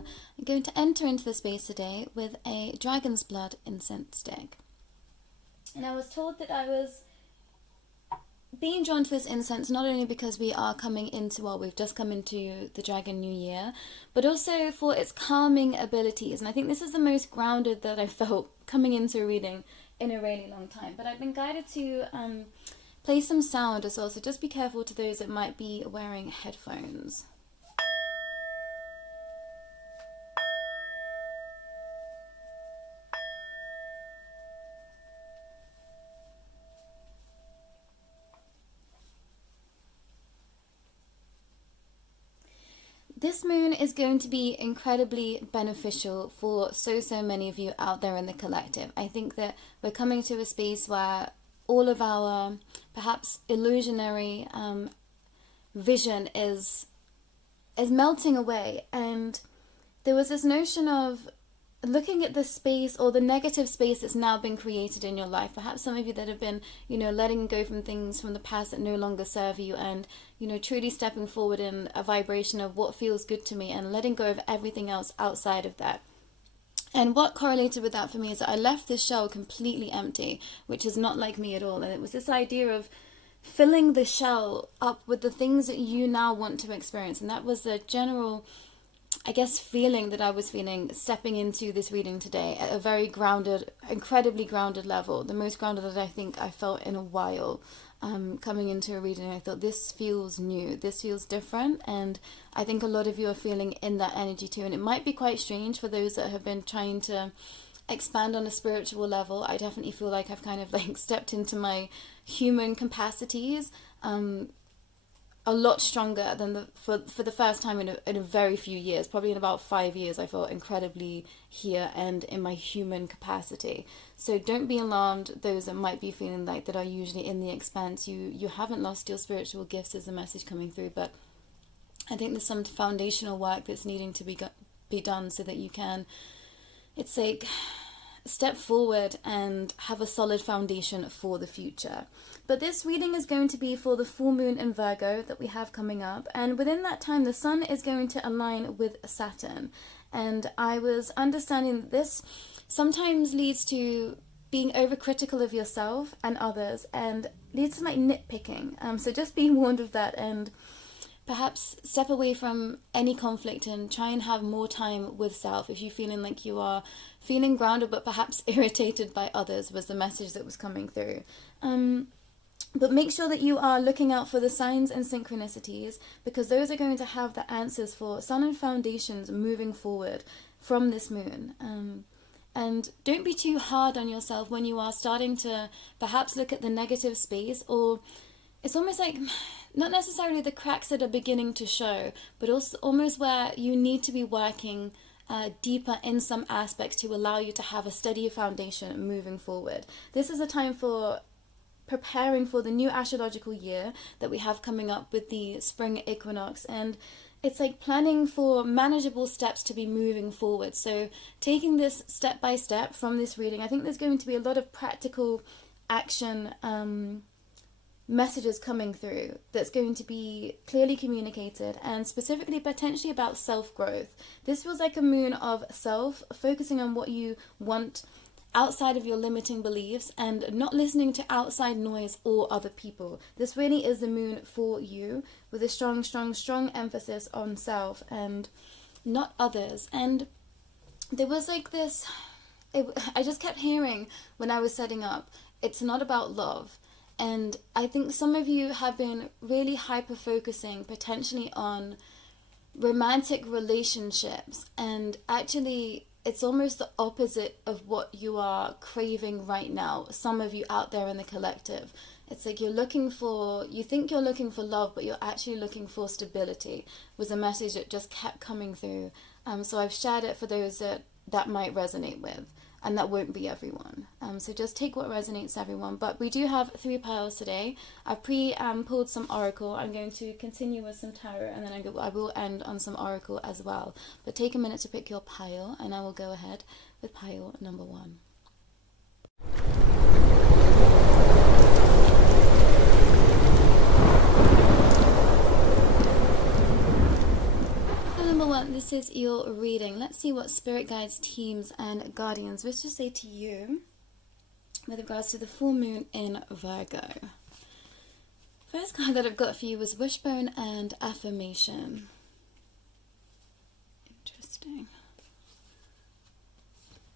year. I'm going to enter into the space today with a dragon's blood incense stick. And I was told that I was being drawn to this incense not only because we are coming into, well, we've just come into the Dragon New Year, but also for its calming abilities. And I think this is the most grounded that I felt coming into a reading in a really long time. But I've been guided to play some sound as well, so just be careful to those that might be wearing headphones. This moon is going to be incredibly beneficial for so many of you out there in the collective. I think that we're coming to a space where all of our perhaps illusionary vision is melting away, and there was this notion of looking at the space or the negative space that's now been created in your life. Perhaps some of you that have been, letting go from things from the past that no longer serve you, and, truly stepping forward in a vibration of what feels good to me and letting go of everything else outside of that. And what correlated with that for me is that I left this shell completely empty, which is not like me at all. And it was this idea of filling the shell up with the things that you now want to experience. And that was the general, feeling that I was feeling stepping into this reading today at a very grounded, incredibly grounded level. The most grounded that I think I felt in a while. Coming into a reading, I thought, this feels new, this feels different, and I think a lot of you are feeling in that energy too. And it might be quite strange for those that have been trying to expand on a spiritual level. I definitely feel like I've kind of stepped into my human capacities a lot stronger than for the first time in a very few years. Probably in about 5 years I felt incredibly here and in my human capacity. So don't be alarmed, those that might be feeling like that are usually in the expanse. You haven't lost your spiritual gifts, is the message coming through, but I think there's some foundational work that's needing to be done so that you can, it's like, step forward and have a solid foundation for the future. But this reading is going to be for the full moon in Virgo that we have coming up, and within that time the sun is going to align with Saturn. And I was understanding that this sometimes leads to being overcritical of yourself and others, and leads to nitpicking. So just be warned of that, and perhaps step away from any conflict and try and have more time with self. If you're feeling like you are feeling grounded but perhaps irritated by others, was the message that was coming through. But make sure that you are looking out for the signs and synchronicities, because those are going to have the answers for sun and foundations moving forward from this moon. And don't be too hard on yourself when you are starting to perhaps look at the negative space, or it's almost like not necessarily the cracks that are beginning to show, but also almost where you need to be working deeper in some aspects to allow you to have a steadier foundation moving forward. This is a time for preparing for the new astrological year that we have coming up with the spring equinox, and it's like planning for manageable steps to be moving forward. So taking this step by step from this reading, I think there's going to be a lot of practical action messages coming through that's going to be clearly communicated, and specifically potentially about self-growth. This feels like a moon of self, focusing on what you want outside of your limiting beliefs and not listening to outside noise or other people. This really is the moon for you, with a strong emphasis on self and not others. And there was this, I just kept hearing when I was setting up, it's not about love. And I think some of you have been really hyper-focusing potentially on romantic relationships, and actually it's almost the opposite of what you are craving right now. Some of you out there in the collective, it's like you think you're looking for love, but you're actually looking for stability, was a message that just kept coming through. So I've shared it for those that might resonate with. And that won't be everyone. So just take what resonates, everyone. But we do have 3 piles today. I've pulled some oracle. I'm going to continue with some tarot, and then I will end on some oracle as well. But take a minute to pick your pile, and I will go ahead with pile number 1. Pile number One, this is your reading. Let's see what spirit guides, teams, and guardians wish to say to you with regards to the full moon in Virgo. First card that I've got for you was Wishbone and Affirmation. Interesting.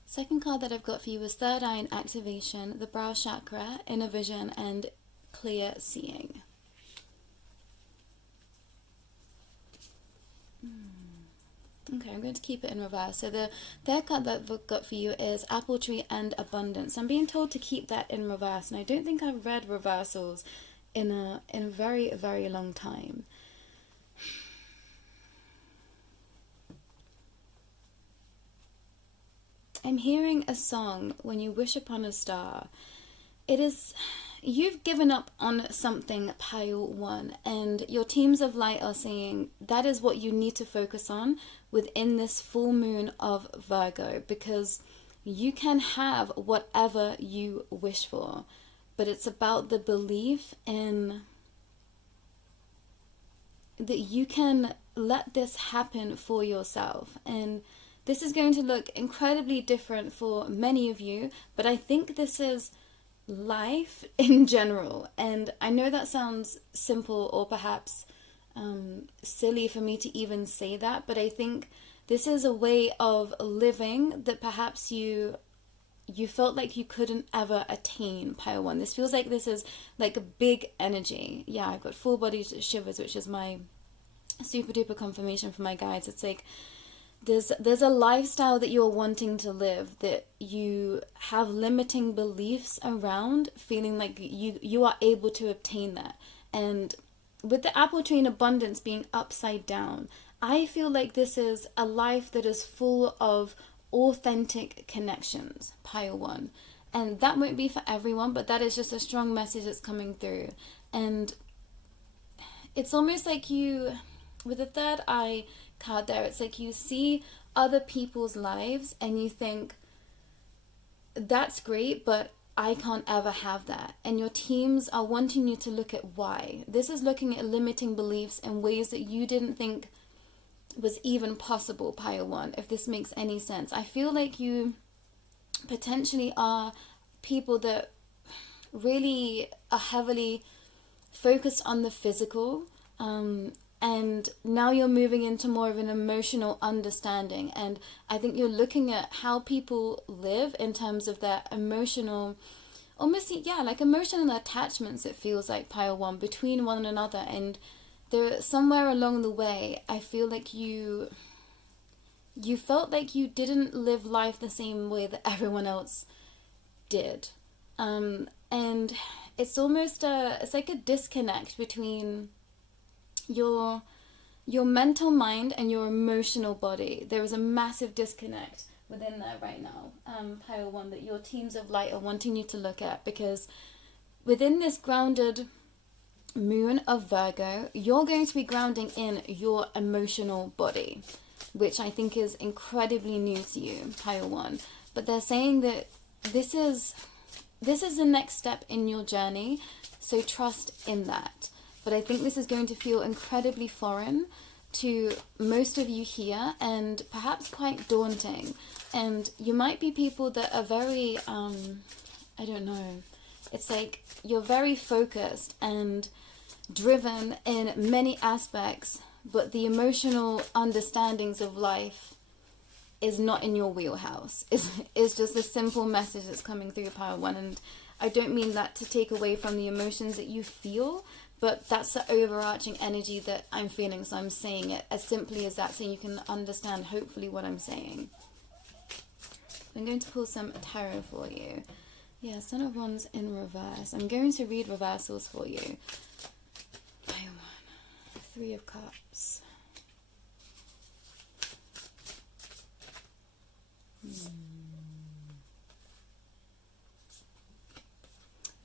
Second card that I've got for you was Third Eye and Activation, the Brow Chakra, Inner Vision, and Clear Seeing. Okay, I'm going to keep it in reverse. So the third card that I've got for you is Apple Tree and Abundance. I'm being told to keep that in reverse, and I don't think I've read reversals in a very, very long time. I'm hearing a song, When You Wish Upon a Star. It is, you've given up on something, pile one, and your teams of light are saying that is what you need to focus on within this full moon of Virgo, because you can have whatever you wish for, but it's about the belief in that you can let this happen for yourself. And this is going to look incredibly different for many of you, but I think this is life in general. And I know that sounds simple or perhaps silly for me to even say that, but I think this is a way of living that perhaps you felt like you couldn't ever attain, pile one. This feels like this is like a big energy. Yeah, I've got full body shivers, which is my super duper confirmation for my guides. It's like there's a lifestyle that you're wanting to live that you have limiting beliefs around, feeling like you are able to obtain that. And with the apple tree in abundance being upside down, I feel like this is a life that is full of authentic connections, pile one. And that won't be for everyone, but that is just a strong message that's coming through. And it's almost like you, with the third eye card there, it's like you see other people's lives and you think, that's great, but I can't ever have that. And your teams are wanting you to look at why. This is looking at limiting beliefs in ways that you didn't think was even possible, pile one, if this makes any sense. I feel like you potentially are people that really are heavily focused on the physical, and now you're moving into more of an emotional understanding. And I think you're looking at how people live in terms of their emotional, almost, yeah, like emotional attachments, it feels like, pile one, between one another. And there, somewhere along the way, I feel like you felt like you didn't live life the same way that everyone else did. And it's almost it's like a disconnect between your mental mind and your emotional body. There is a massive disconnect within there right now, pile one, that your teams of light are wanting you to look at, because within this grounded moon of Virgo, you're going to be grounding in your emotional body, which I think is incredibly new to you, pile one. But they're saying that this is the next step in your journey, so trust in that. But I think this is going to feel incredibly foreign to most of you here, and perhaps quite daunting. And you might be people that are very, I don't know, it's like you're very focused and driven in many aspects, but the emotional understandings of life is not in your wheelhouse. It's just a simple message that's coming through, pile one. And I don't mean that to take away from the emotions that you feel, but that's the overarching energy that I'm feeling. So I'm saying it as simply as that, so you can understand hopefully what I'm saying. I'm going to pull some tarot for you. Yeah, Son of Wands in reverse. I'm going to read reversals for you. Three of Cups.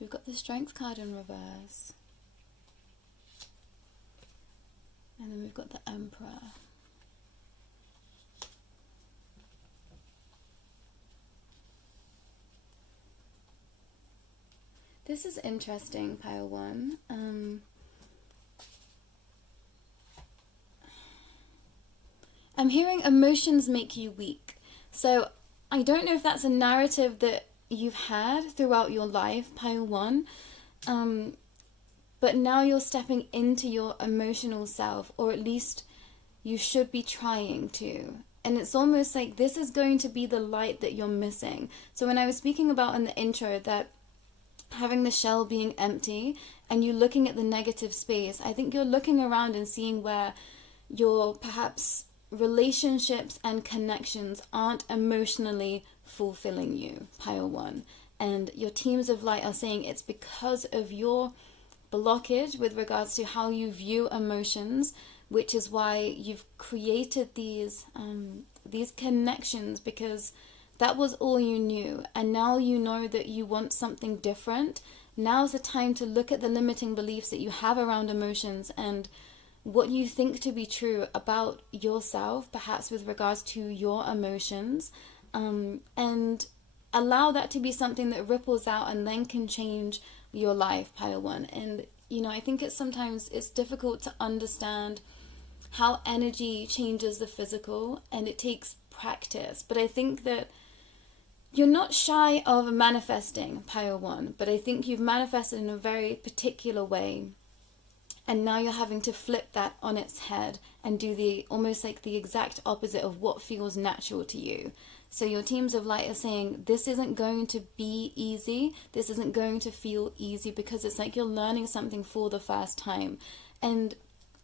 We've got the Strength card in reverse. And then we've got the Emperor. This is interesting, pile one. I'm hearing emotions make you weak. So I don't know if that's a narrative that you've had throughout your life, pile one. But now you're stepping into your emotional self, or at least you should be trying to. And it's almost like this is going to be the light that you're missing. So when I was speaking about in the intro that having the shell being empty and you looking at the negative space, I think you're looking around and seeing where your perhaps relationships and connections aren't emotionally fulfilling you, pile one. And your teams of light are saying it's because of your blockage with regards to how you view emotions, which is why you've created these connections, because that was all you knew. And now you know that you want something different. Now's the time to look at the limiting beliefs that you have around emotions and what you think to be true about yourself, perhaps with regards to your emotions, and allow that to be something that ripples out and then can change your life, pile one. And I think it's difficult to understand how energy changes the physical, and it takes practice. But I think that you're not shy of manifesting, pile one, but I think you've manifested in a very particular way. And now you're having to flip that on its head and do almost like the exact opposite of what feels natural to you. So your teams of light are saying this isn't going to be easy. This isn't going to feel easy, because it's like you're learning something for the first time. And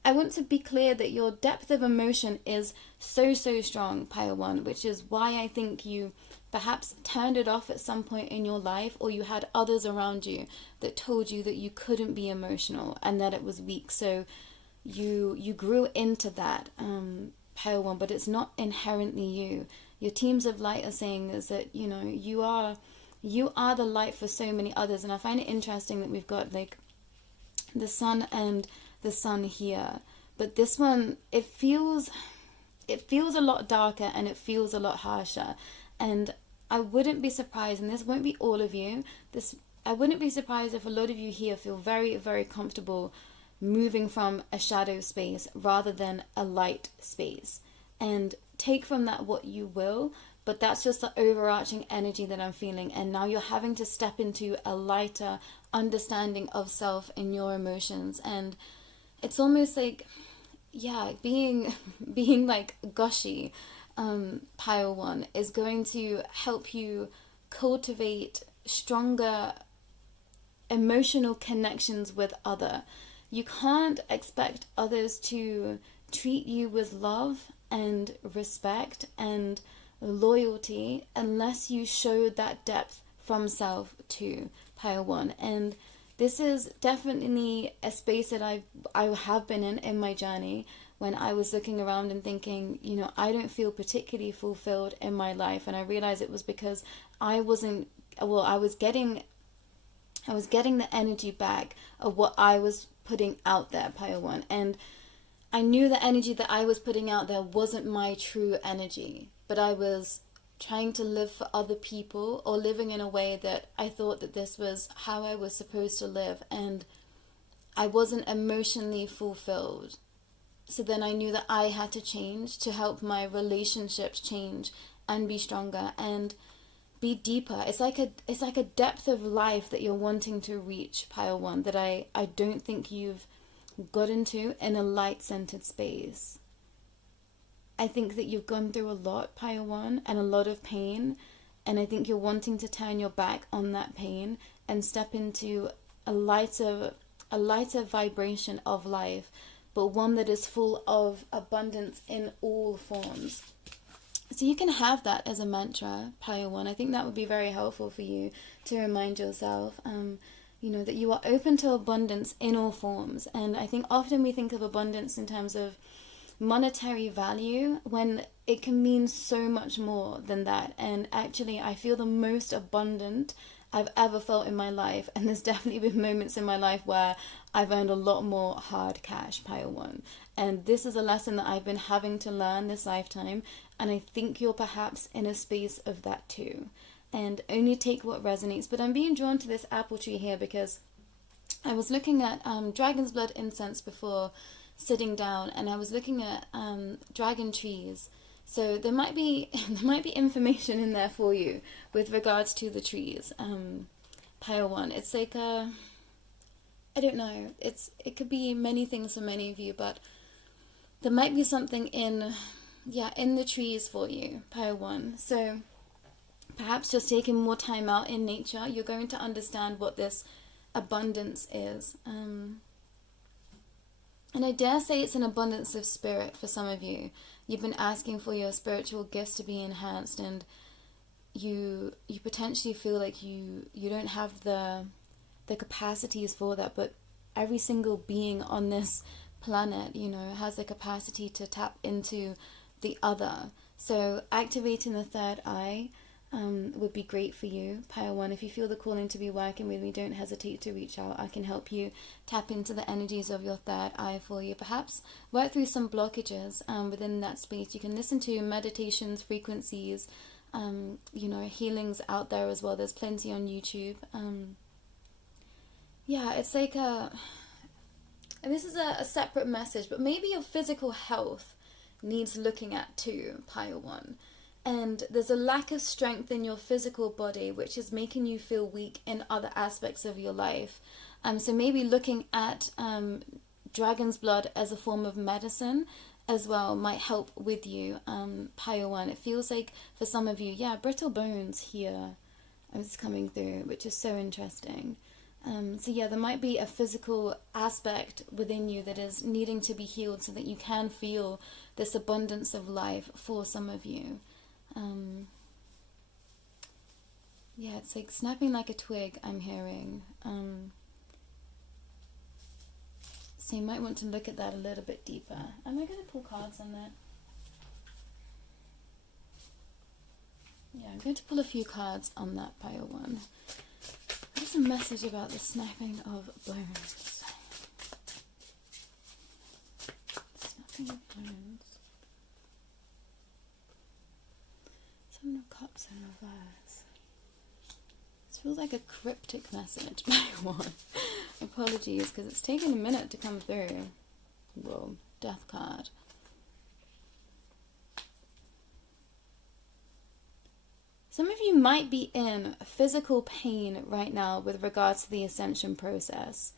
I want to be clear that your depth of emotion is so strong, pile one, which is why I think you perhaps turned it off at some point in your life, or you had others around you that told you that you couldn't be emotional and that it was weak. So you grew into that, pile one, but it's not inherently you. Your teams of light are saying is that you are the light for so many others. And I find it interesting that we've got like the sun and the sun here, but this one, it feels a lot darker and it feels a lot harsher. And I wouldn't be surprised, and this won't be all of you, I wouldn't be surprised if a lot of you here feel very, very comfortable moving from a shadow space rather than a light space. And take from that what you will, but that's just the overarching energy that I'm feeling. And now you're having to step into a lighter understanding of self and your emotions. And it's almost like, being like gushy, pile one, is going to help you cultivate stronger emotional connections with other. You can't expect others to treat you with love and respect and loyalty unless you show that depth from self to, pile one. And this is definitely a space that I have been in my journey, when I was looking around and thinking, I don't feel particularly fulfilled in my life. And I realized it was because I was getting the energy back of what I was putting out there, pile one. And I knew the energy that I was putting out there wasn't my true energy, but I was trying to live for other people, or living in a way that I thought that this was how I was supposed to live, and I wasn't emotionally fulfilled. So then I knew that I had to change to help my relationships change and be stronger and be deeper. It's like a depth of life that you're wanting to reach, pile one, that I don't think you've got into in a light-centered space. I think that you've gone through a lot, pile one, and a lot of pain, and I think you're wanting to turn your back on that pain and step into a lighter vibration of life, but one that is full of abundance in all forms. So you can have that as a mantra, pile one. I think that would be very helpful for you to remind yourself, that you are open to abundance in all forms. And I think often we think of abundance in terms of monetary value, when it can mean so much more than that. And actually, I feel the most abundant I've ever felt in my life, and there's definitely been moments in my life where I've earned a lot more hard cash, pile one. And this is a lesson that I've been having to learn this lifetime, and I think you're perhaps in a space of that too. And only take what resonates. But I'm being drawn to this apple tree here because I was looking at dragon's blood incense before sitting down and I was looking at dragon trees. So there might be information in there for you with regards to the trees. Pile one. It's like I don't know. It could be many things for many of you, but there might be something in the trees for you. Pile one. So perhaps just taking more time out in nature, you're going to understand what this abundance is. And I dare say it's an abundance of spirit for some of you. You've been asking for your spiritual gifts to be enhanced, and you potentially feel like you don't have the capacities for that, but every single being on this planet, has the capacity to tap into the other. So activating the third eye would be great for you. Pile one, if you feel the calling to be working with me, don't hesitate to reach out. I can help you tap into the energies of your third eye for you. Perhaps work through some blockages within that space. You can listen to meditations, frequencies, healings out there as well. There's plenty on YouTube. It's like and this is a separate message, but maybe your physical health needs looking at too, pile one. And there's a lack of strength in your physical body, which is making you feel weak in other aspects of your life. So maybe looking at dragon's blood as a form of medicine as well might help with you, pile one. It feels like for some of you, brittle bones here is coming through, which is so interesting. There might be a physical aspect within you that is needing to be healed so that you can feel this abundance of life for some of you. It's like snapping like a twig, I'm hearing. So you might want to look at that a little bit deeper. Am I going to pull cards on that? Yeah, I'm going to pull a few cards on that pile one. There's a message about the snapping of bones. Snapping of bones. Seven of Cups in reverse. This feels like a cryptic message by one. Apologies, because it's taken a minute to come through. Whoa, Death card. Some of you might be in physical pain right now with regards to the ascension process.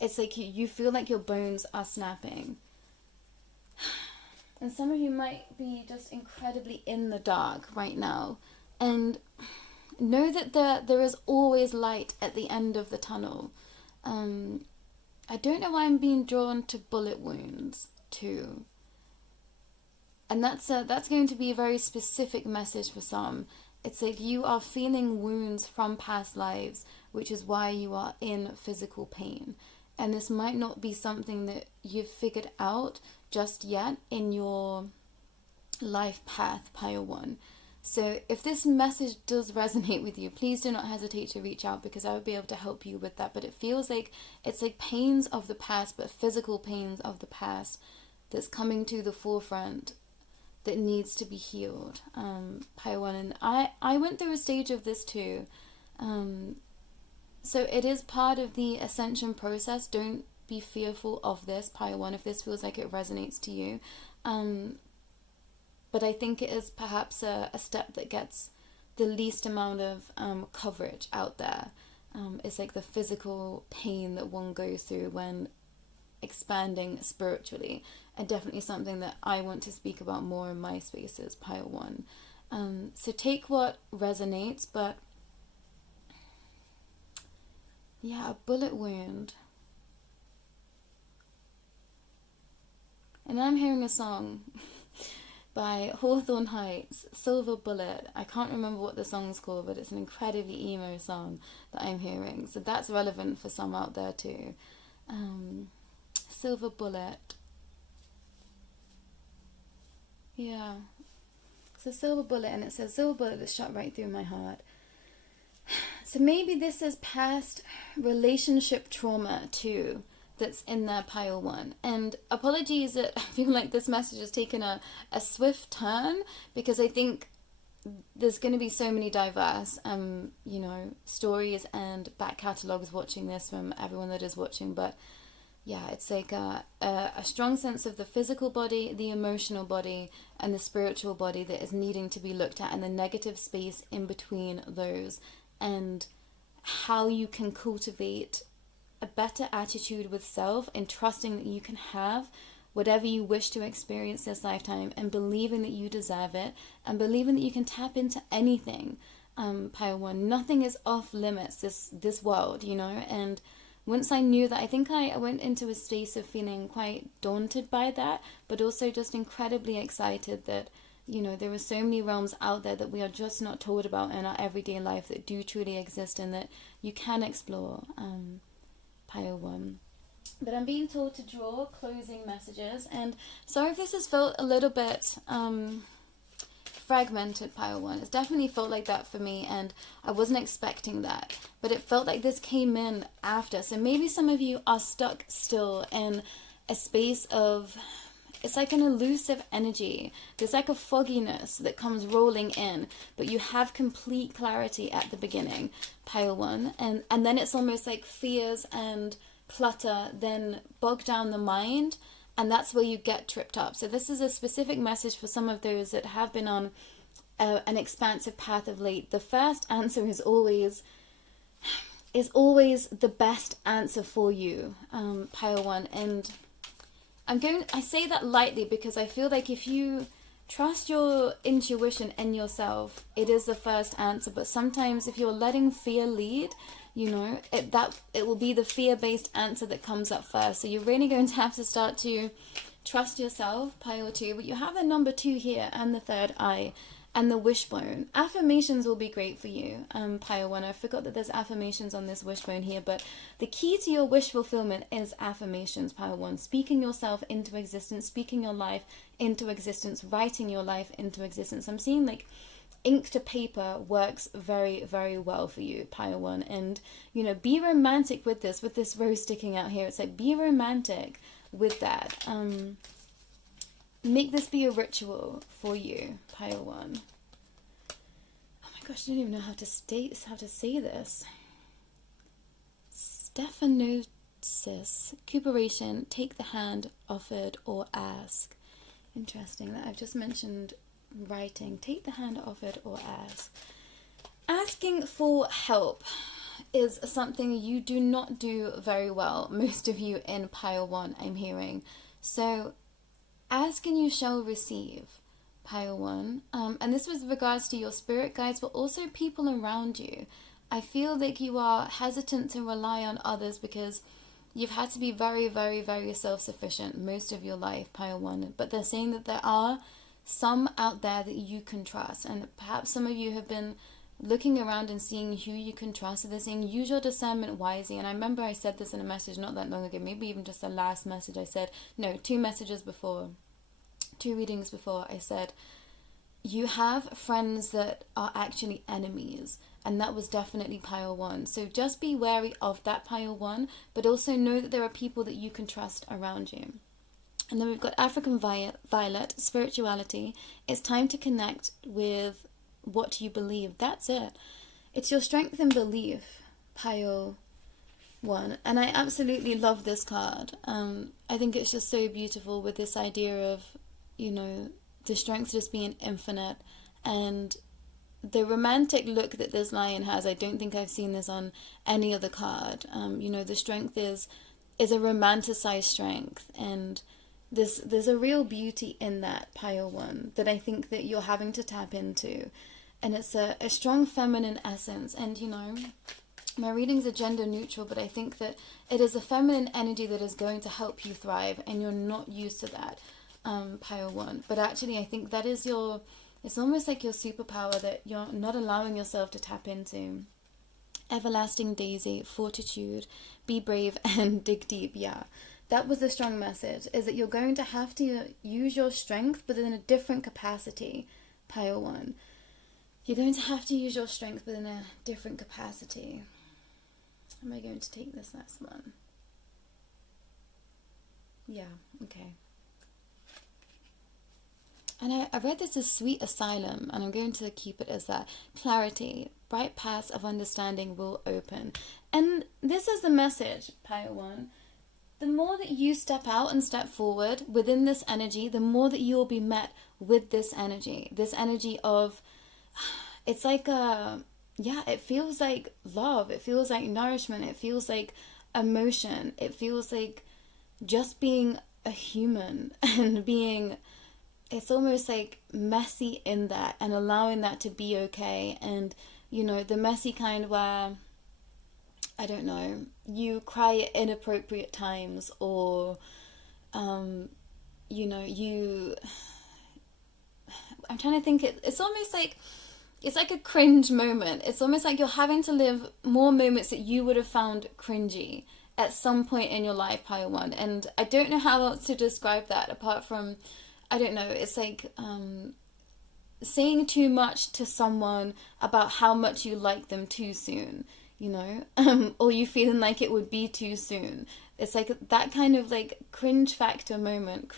It's like you feel like your bones are snapping. And some of you might be just incredibly in the dark right now. And know that there is always light at the end of the tunnel. I don't know why I'm being drawn to bullet wounds too. And that's going to be a very specific message for some. It's like you are feeling wounds from past lives, which is why you are in physical pain. And this might not be something that you've figured out just yet in your life path, pile one. So if this message does resonate with you, please do not hesitate to reach out, because I would be able to help you with that. But it feels like it's like pains of the past, but physical pains of the past that's coming to the forefront that needs to be healed. Pile one. And I went through a stage of this too. So it is part of the ascension process. Don't be fearful of this, pile one, if this feels like it resonates to you. But I think it is perhaps a step that gets the least amount of coverage out there. It's like the physical pain that one goes through when expanding spiritually, and definitely something that I want to speak about more in my spaces, pile one. So take what resonates, but a bullet wound. And I'm hearing a song by Hawthorne Heights, Silver Bullet. I can't remember what the song's called, but it's an incredibly emo song that I'm hearing. So that's relevant for some out there too. Silver Bullet. Yeah. So Silver Bullet, and it says Silver Bullet that shot right through my heart. So maybe this is past relationship trauma too that's in there, pile one. And apologies that I feel like this message has taken a swift turn, because I think there's going to be so many diverse stories and back catalogues watching this from everyone that is watching. But yeah, it's like a strong sense of the physical body, the emotional body, and the spiritual body that is needing to be looked at, and the negative space in between those, and how you can cultivate a better attitude with self and trusting that you can have whatever you wish to experience this lifetime, and believing that you deserve it, and believing that you can tap into anything. Pile 1, nothing is off limits this world, you know. And once I knew that, I think I went into a space of feeling quite daunted by that, but also just incredibly excited that, you know, there are so many realms out there that we are just not told about in our everyday life that do truly exist and that you can explore. Pile 1. But I'm being told to draw closing messages, and sorry if this has felt a little bit fragmented, Pile 1. It's definitely felt like that for me, and I wasn't expecting that, but it felt like this came in after. So maybe some of you are stuck still in a space of, it's like an elusive energy. There's like a fogginess that comes rolling in, but you have complete clarity at the beginning, Pile 1, and then it's almost like fears and clutter then bog down the mind, and that's where you get tripped up. So this is a specific message for some of those that have been on an expansive path of late. The first answer is always the best answer for you, Pile 1. And I say that lightly because I feel like if you trust your intuition and yourself, it is the first answer. But sometimes if you're letting fear lead, you know, it will be the fear-based answer that comes up first. So you're really going to have to start to trust yourself, Pile 2. But you have the number 2 here, and the third eye, and the wishbone. Affirmations will be great for you, Pile 1. I forgot that there's affirmations on this wishbone here, but the key to your wish fulfillment is affirmations, Pile 1. Speaking yourself into existence, speaking your life into existence, writing your life into existence. I'm seeing like ink to paper works very, very well for you, Pile 1. And, you know, be romantic with this rose sticking out here. It's like, be romantic with that. Make this be a ritual for you, Pile 1. Oh my gosh, I don't even know how to say this. Stephanosis, cuperation, take the hand offered or ask. Interesting that I've just mentioned writing. Take the hand offered or ask. Asking for help is something you do not do very well, most of you in Pile 1, I'm hearing. So ask and you shall receive, Pile 1. And this was with regards to your spirit guides, but also people around you. I feel like you are hesitant to rely on others because you've had to be very, very, very self-sufficient most of your life, Pile 1. But they're saying that there are some out there that you can trust. And perhaps some of you have been looking around and seeing who you can trust. So they're saying use your discernment wisely. And I remember I said this in a message not that long ago, maybe even just the last message. I said, no, 2 readings before, I said, you have friends that are actually enemies. And that was definitely Pile 1. So just be wary of that, Pile 1, but also know that there are people that you can trust around you. And then we've got African Violet, spirituality. It's time to connect with what you believe. That's it. It's your strength and belief, Pile 1. And I absolutely love this card. I think it's just so beautiful with this idea of, you know, the strength just being infinite, and the romantic look that this lion has. I don't think I've seen this on any other card. You know, the strength is a romanticized strength, and there's a real beauty in that, Pile 1, that I think that you're having to tap into. And it's a strong feminine essence. And, you know, my readings are gender neutral, but I think that it is a feminine energy that is going to help you thrive, and you're not used to that, Pile 1. But actually, I think that is it's almost like your superpower that you're not allowing yourself to tap into. Everlasting Daisy, fortitude, be brave and dig deep. Yeah, that was a strong message, is that you're going to have to use your strength, but in a different capacity, Pile 1. You're going to have to use your strength, but in a different capacity. Am I going to take this last one? Yeah, okay. And I read this as sweet asylum, and I'm going to keep it as that. Clarity, bright paths of understanding will open. And this is the message, Pile 1, the more that you step out and step forward within this energy, the more that you will be met with this energy of, it's like it feels like love, it feels like nourishment, it feels like emotion, it feels like just being a human and being, it's almost like messy in that, and allowing that to be okay. And you know, the messy kind where, I don't know, you cry at inappropriate times, or you know, I'm trying to think, it's almost like, it's like a cringe moment. It's almost like you're having to live more moments that you would have found cringy at some point in your life, Pile One. And I don't know how else to describe that apart from, I don't know, it's like saying too much to someone about how much you like them too soon, you know, or you feeling like it would be too soon. It's like that kind of like cringe factor moment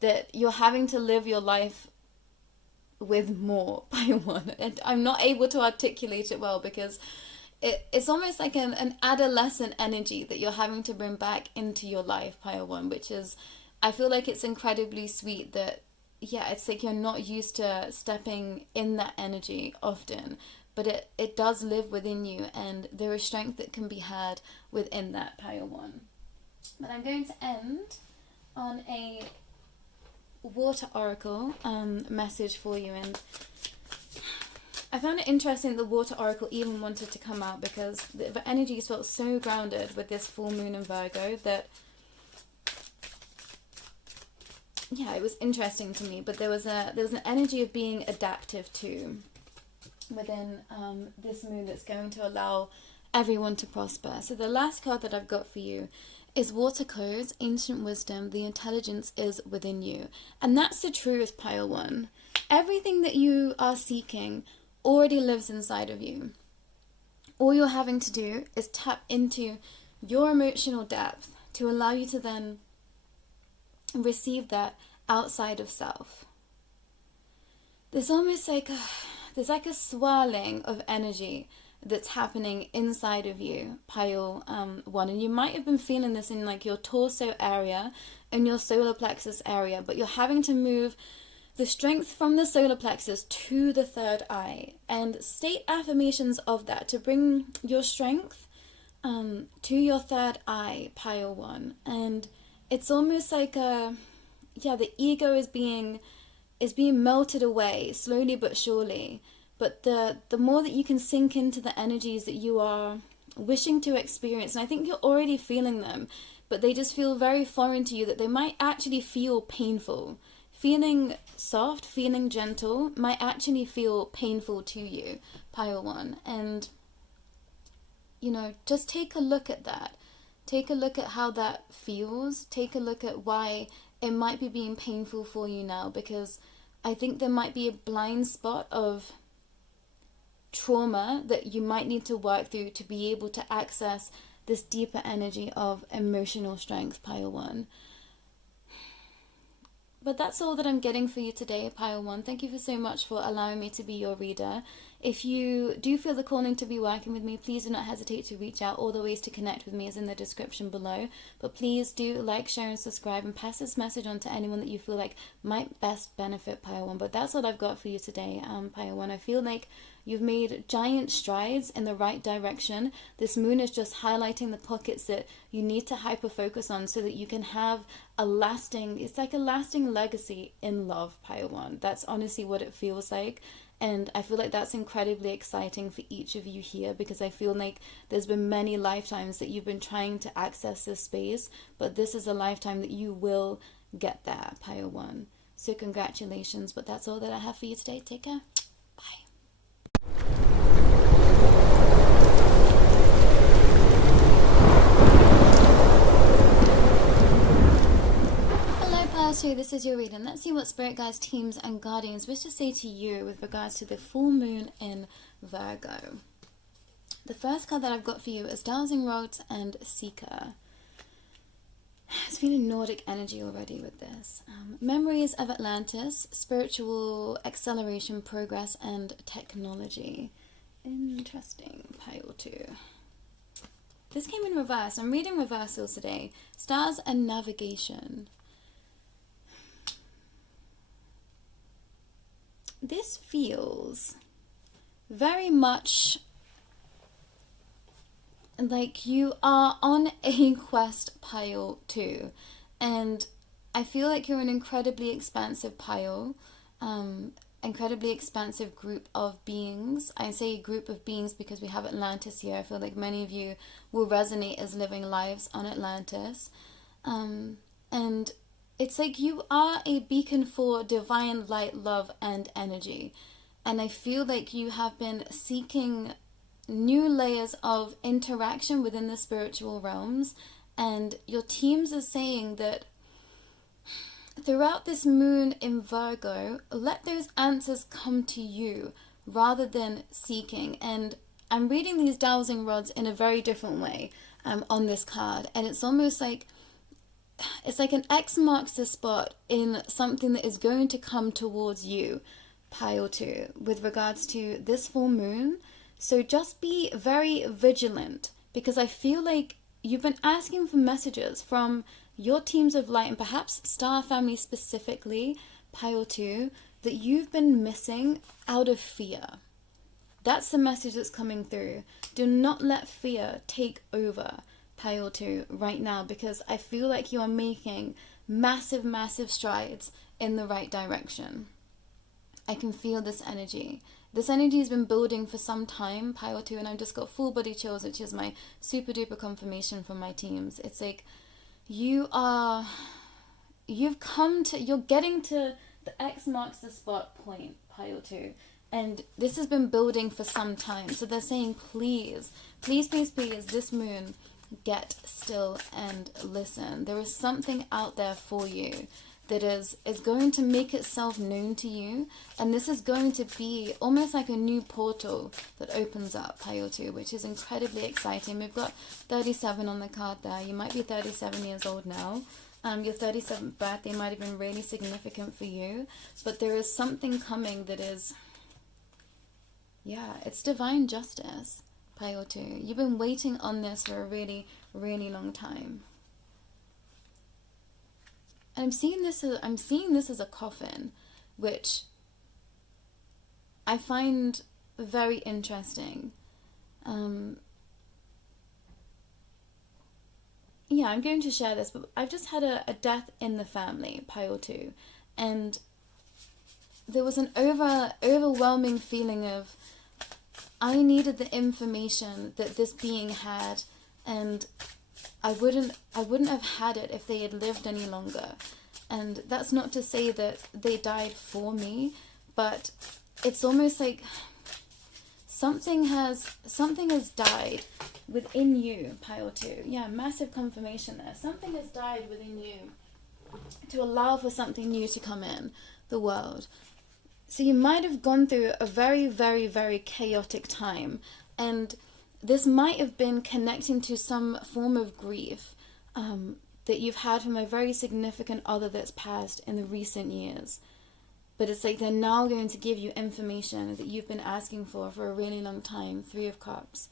that you're having to live your life with more, by one. And I'm not able to articulate it well, because it's almost like an adolescent energy that you're having to bring back into your life, Pile One, which is, I feel like it's incredibly sweet that, yeah, it's like you're not used to stepping in that energy often, but it does live within you, and there is strength that can be had within that, Pile One. But I'm going to end on a water oracle message for you, and I found it interesting the water oracle even wanted to come out, because the energies felt so grounded with this full moon in Virgo that, yeah, it was interesting to me. But there was an energy of being adaptive too within this moon that's going to allow everyone to prosper. So the last card that I've got for you is Water Codes, Ancient Wisdom, the intelligence is within you. And that's the truth, Pile One. Everything that you are seeking already lives inside of you. All you're having to do is tap into your emotional depth to allow you to then receive that outside of self. There's almost like there's like a swirling of energy that's happening inside of you, Pile One, and you might have been feeling this in like your torso area and your solar plexus area, but you're having to move the strength from the solar plexus to the third eye, and state affirmations of that to bring your strength to your third eye, Pile One. And it's almost like the ego is being melted away slowly but surely. But the more that you can sink into the energies that you are wishing to experience, and I think you're already feeling them, but they just feel very foreign to you, that they might actually feel painful. Feeling soft, feeling gentle might actually feel painful to you, Pile One. And, you know, just take a look at that. Take a look at how that feels. Take a look at why it might be being painful for you now, because I think there might be a blind spot of trauma that you might need to work through to be able to access this deeper energy of emotional strength, Pile One. But that's all that I'm getting for you today, Pile One. Thank you so much for allowing me to be your reader. If you do feel the calling to be working with me, please do not hesitate to reach out. All the ways to connect with me is in the description below. But please do like, share, and subscribe, and pass this message on to anyone that you feel like might best benefit, Pile One. But that's all I've got for you today, Pile One. I feel like you've made giant strides in the right direction. This moon is just highlighting the pockets that you need to hyper focus on so that you can have a lasting, it's like a lasting legacy in love, Pile One. That's honestly what it feels like. And I feel like that's incredibly exciting for each of you here, because I feel like there's been many lifetimes that you've been trying to access this space, but this is a lifetime that you will get there, Pile One. So congratulations, but that's all that I have for you today. Take care. Bye. So this is your reading. Let's see what spirit guides, teams, and guardians wish to say to you with regards to the full moon in Virgo. The first card that I've got for you is Dowsing Rods and Seeker. It's feeling Nordic energy already with this. Memories of Atlantis, spiritual acceleration, progress, and technology. Interesting. Pile 2. this came in reverse. I'm reading reversals today. Stars and navigation. This feels very much like you are on a quest pile too. And I feel like you're an incredibly expansive pile, incredibly expansive group of beings. I say group of beings because we have Atlantis here. I feel like many of you will resonate as living lives on Atlantis. And it's like you are a beacon for divine light, love, and energy. And I feel like you have been seeking new layers of interaction within the spiritual realms. And your teams are saying that throughout this moon in Virgo, let those answers come to you rather than seeking. And I'm reading these dowsing rods in a very different way on this card. And it's almost like, it's like an X marks the spot in something that is going to come towards you, pile 2, with regards to this full moon. So just be very vigilant, because I feel like you've been asking for messages from your teams of light, and perhaps Starr family specifically, pile 2, that you've been missing out of fear. That's the message that's coming through. Do not let fear take over, pile 2, right now, because I feel like you are making massive, massive strides in the right direction. I can feel this energy. This energy has been building for some time, pile 2, and I've just got full body chills, which is my super duper confirmation from my teams. It's like you're getting to the X marks the spot point, pile 2. And this has been building for some time. So they're saying, please, please, please, please, this moon, get still and listen. There is something out there for you that is going to make itself known to you. And this is going to be almost like a new portal that opens up, pile 2, which is incredibly exciting. We've got 37 on the card there. You might be 37 years old now. Your 37th birthday might have been really significant for you. But there is something coming that is, yeah, it's divine justice, pile 2. You've been waiting on this for a really, really long time. And I'm seeing this as a coffin, which I find very interesting. Yeah, I'm going to share this, but I've just had a death in the family, pile 2, and there was an overwhelming feeling of, I needed the information that this being had, and I wouldn't have had it if they had lived any longer. And that's not to say that they died for me, but it's almost like something has died within you, pile 2. Yeah, massive confirmation there. Something has died within you to allow for something new to come in the world. So you might have gone through a very, very, very chaotic time, and this might have been connecting to some form of grief that you've had from a very significant other that's passed in the recent years. But it's like they're now going to give you information that you've been asking for a really long time. 3 of Cups.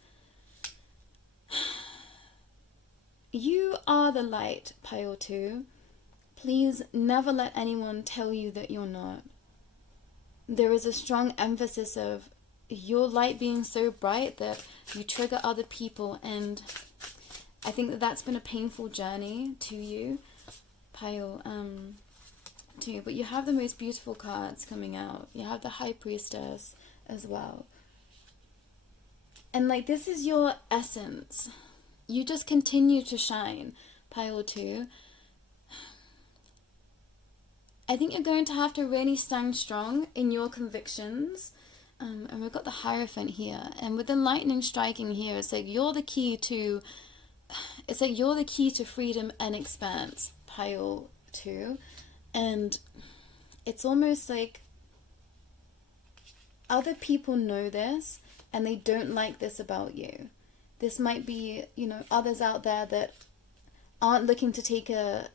You are the light, pile 2. Please never let anyone tell you that you're not. There is a strong emphasis of your light being so bright that you trigger other people, and I think that that's been a painful journey to you, pile 2. But you have the most beautiful cards coming out. You have the High Priestess as well, and like this is your essence. You just continue to shine, pile 2. I think you're going to have to really stand strong in your convictions. And we've got the Hierophant here, and with the lightning striking here, it's like you're the key to freedom and expanse, pile 2. And it's almost like other people know this and they don't like this about you. This might be, others out there that aren't looking to take an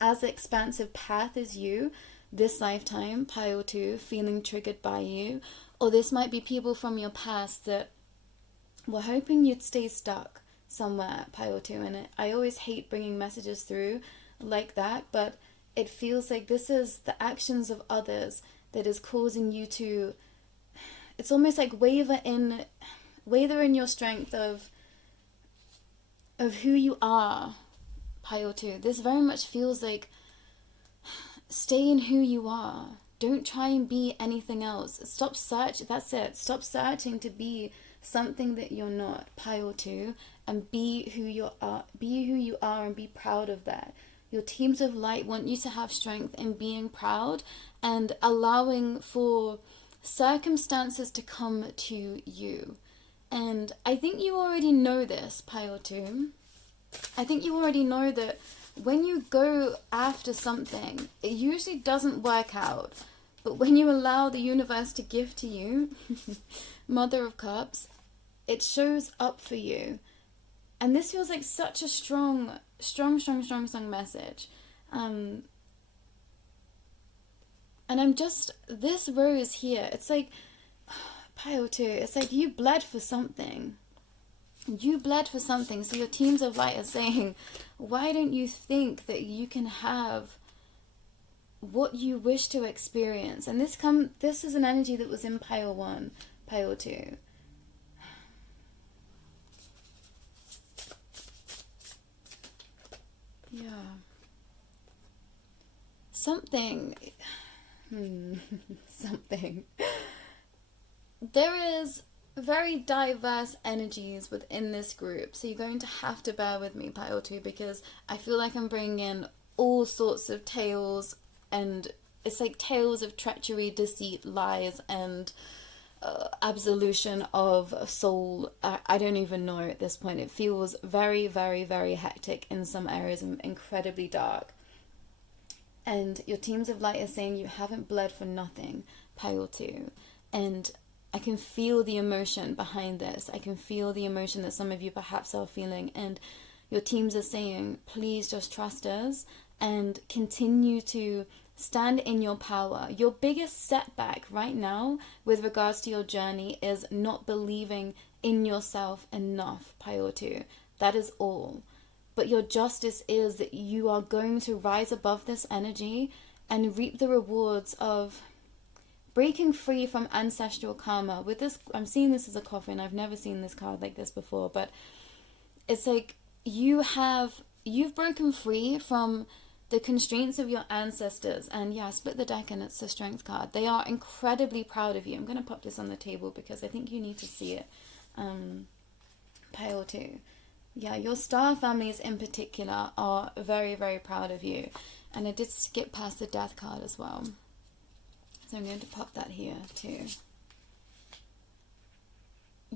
as expansive path as you this lifetime, pile 2, feeling triggered by you. Or this might be people from your past that were hoping you'd stay stuck somewhere, Pile 2, and I always hate bringing messages through like that, but it feels like this is the actions of others that is causing you to, it's almost like waver in your strength of who you are, Pile 2. This very much feels like, stay in who you are. Don't try and be anything else. Stop searching. That's it. Stop searching to be something that you're not, Pile 2, and be who you are. Be who you are and be proud of that. Your teams of light want you to have strength in being proud and allowing for circumstances to come to you. And I think you already know this, Pile 2. I think you already know that when you go after something, it usually doesn't work out. But when you allow the universe to give to you, Mother of Cups, it shows up for you. And this feels like such a strong message. And I'm just, this rose here, it's like, Pile 2, it's like you bled for something. You bled for something. So your teams of light are saying, why don't you think that you can have what you wish to experience? And this is an energy that was in Pile 1, Pile 2. Yeah. Something. Something. There is very diverse energies within this group, so you're going to have to bear with me, Pile 2, because I feel like I'm bringing in all sorts of tales, and it's like tales of treachery, deceit, lies, and absolution of a soul. I don't even know at this point. It feels very, very, very hectic in some areas and incredibly dark. And your teams of light are saying you haven't bled for nothing, Pile 2. And I can feel the emotion behind this. I can feel the emotion that some of you perhaps are feeling. And your teams are saying, please just trust us and continue to stand in your power. Your biggest setback right now with regards to your journey is not believing in yourself enough, Pile 2. That is all. But your justice is that you are going to rise above this energy and reap the rewards of breaking free from ancestral karma. With this, I'm seeing this as a coffin. I've never seen this card like this before, but it's like you've broken free from the constraints of your ancestors. And yeah, split the deck and it's a strength card. They are incredibly proud of you. I'm going to pop this on the table because I think you need to see it. Pile 2. Yeah, your star families in particular are very, very proud of you. And I did skip past the death card as well. So I'm going to pop that here too.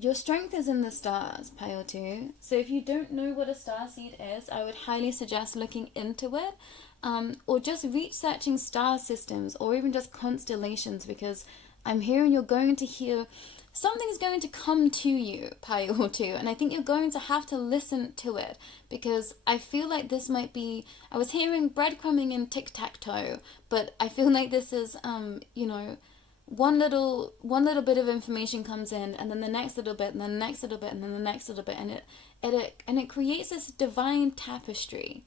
Your strength is in the stars, Pile 2. So if you don't know what a starseed is, I would highly suggest looking into it. Or just researching star systems or even just constellations, because I'm hearing you're going to hear something's going to come to you, Pile 2, and I think you're going to have to listen to it, because I feel like this might be, I was hearing breadcrumbing and tic-tac-toe, but I feel like this is, one little bit of information comes in, and then the next little bit, and then the next little bit, and then the next little bit, and it creates this divine tapestry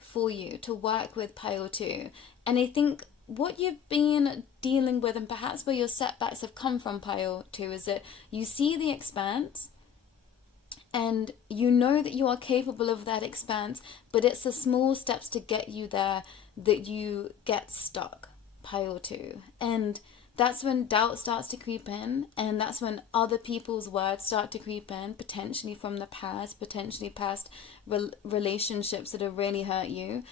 for you to work with, Pile 2, and I think what you've been dealing with and perhaps where your setbacks have come from, Pile 2, is that you see the expanse and you know that you are capable of that expanse, but it's the small steps to get you there that you get stuck, Pile 2. And that's when doubt starts to creep in, and that's when other people's words start to creep in, potentially from the past, potentially past relationships that have really hurt you.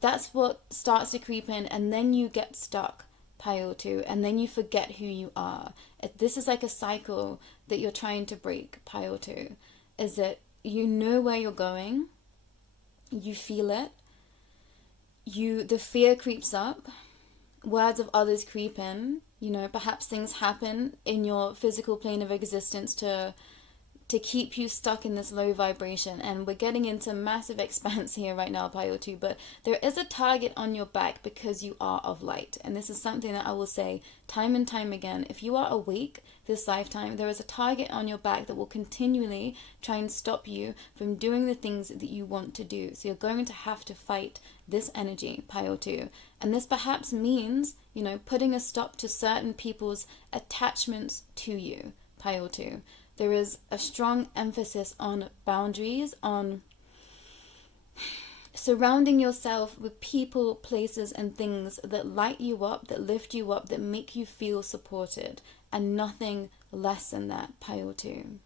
That's what starts to creep in, and then you get stuck, Pile 2, and then you forget who you are. This is like a cycle that you're trying to break, Pile 2, is that you know where you're going, you feel it, the fear creeps up, words of others creep in, perhaps things happen in your physical plane of existence to to keep you stuck in this low vibration. And we're getting into massive expanse here right now, Pile 2, but there is a target on your back because you are of light. And this is something that I will say time and time again. If you are awake this lifetime, there is a target on your back that will continually try and stop you from doing the things that you want to do. So you're going to have to fight this energy, Pile 2. And this perhaps means, putting a stop to certain people's attachments to you, Pile 2. There is a strong emphasis on boundaries, on surrounding yourself with people, places, and things that light you up, that lift you up, that make you feel supported, and nothing less than that, Pile 2.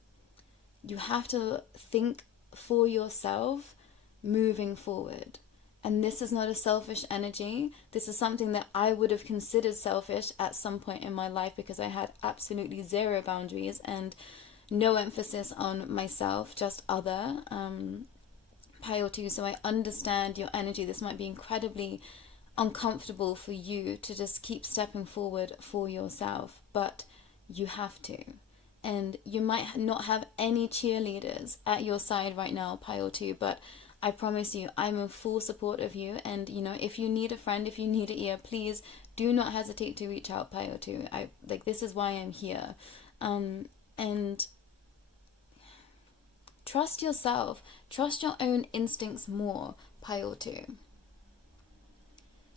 You have to think for yourself moving forward. And this is not a selfish energy. This is something that I would have considered selfish at some point in my life because I had absolutely zero boundaries and no emphasis on myself, just other. Pile 2, so I understand your energy. This might be incredibly uncomfortable for you to just keep stepping forward for yourself, but you have to. And you might not have any cheerleaders at your side right now, Pile 2, but I promise you, I'm in full support of you. And, if you need a friend, if you need an ear, please do not hesitate to reach out, Pile 2. This is why I'm here. And trust yourself. Trust your own instincts more, Pile 2.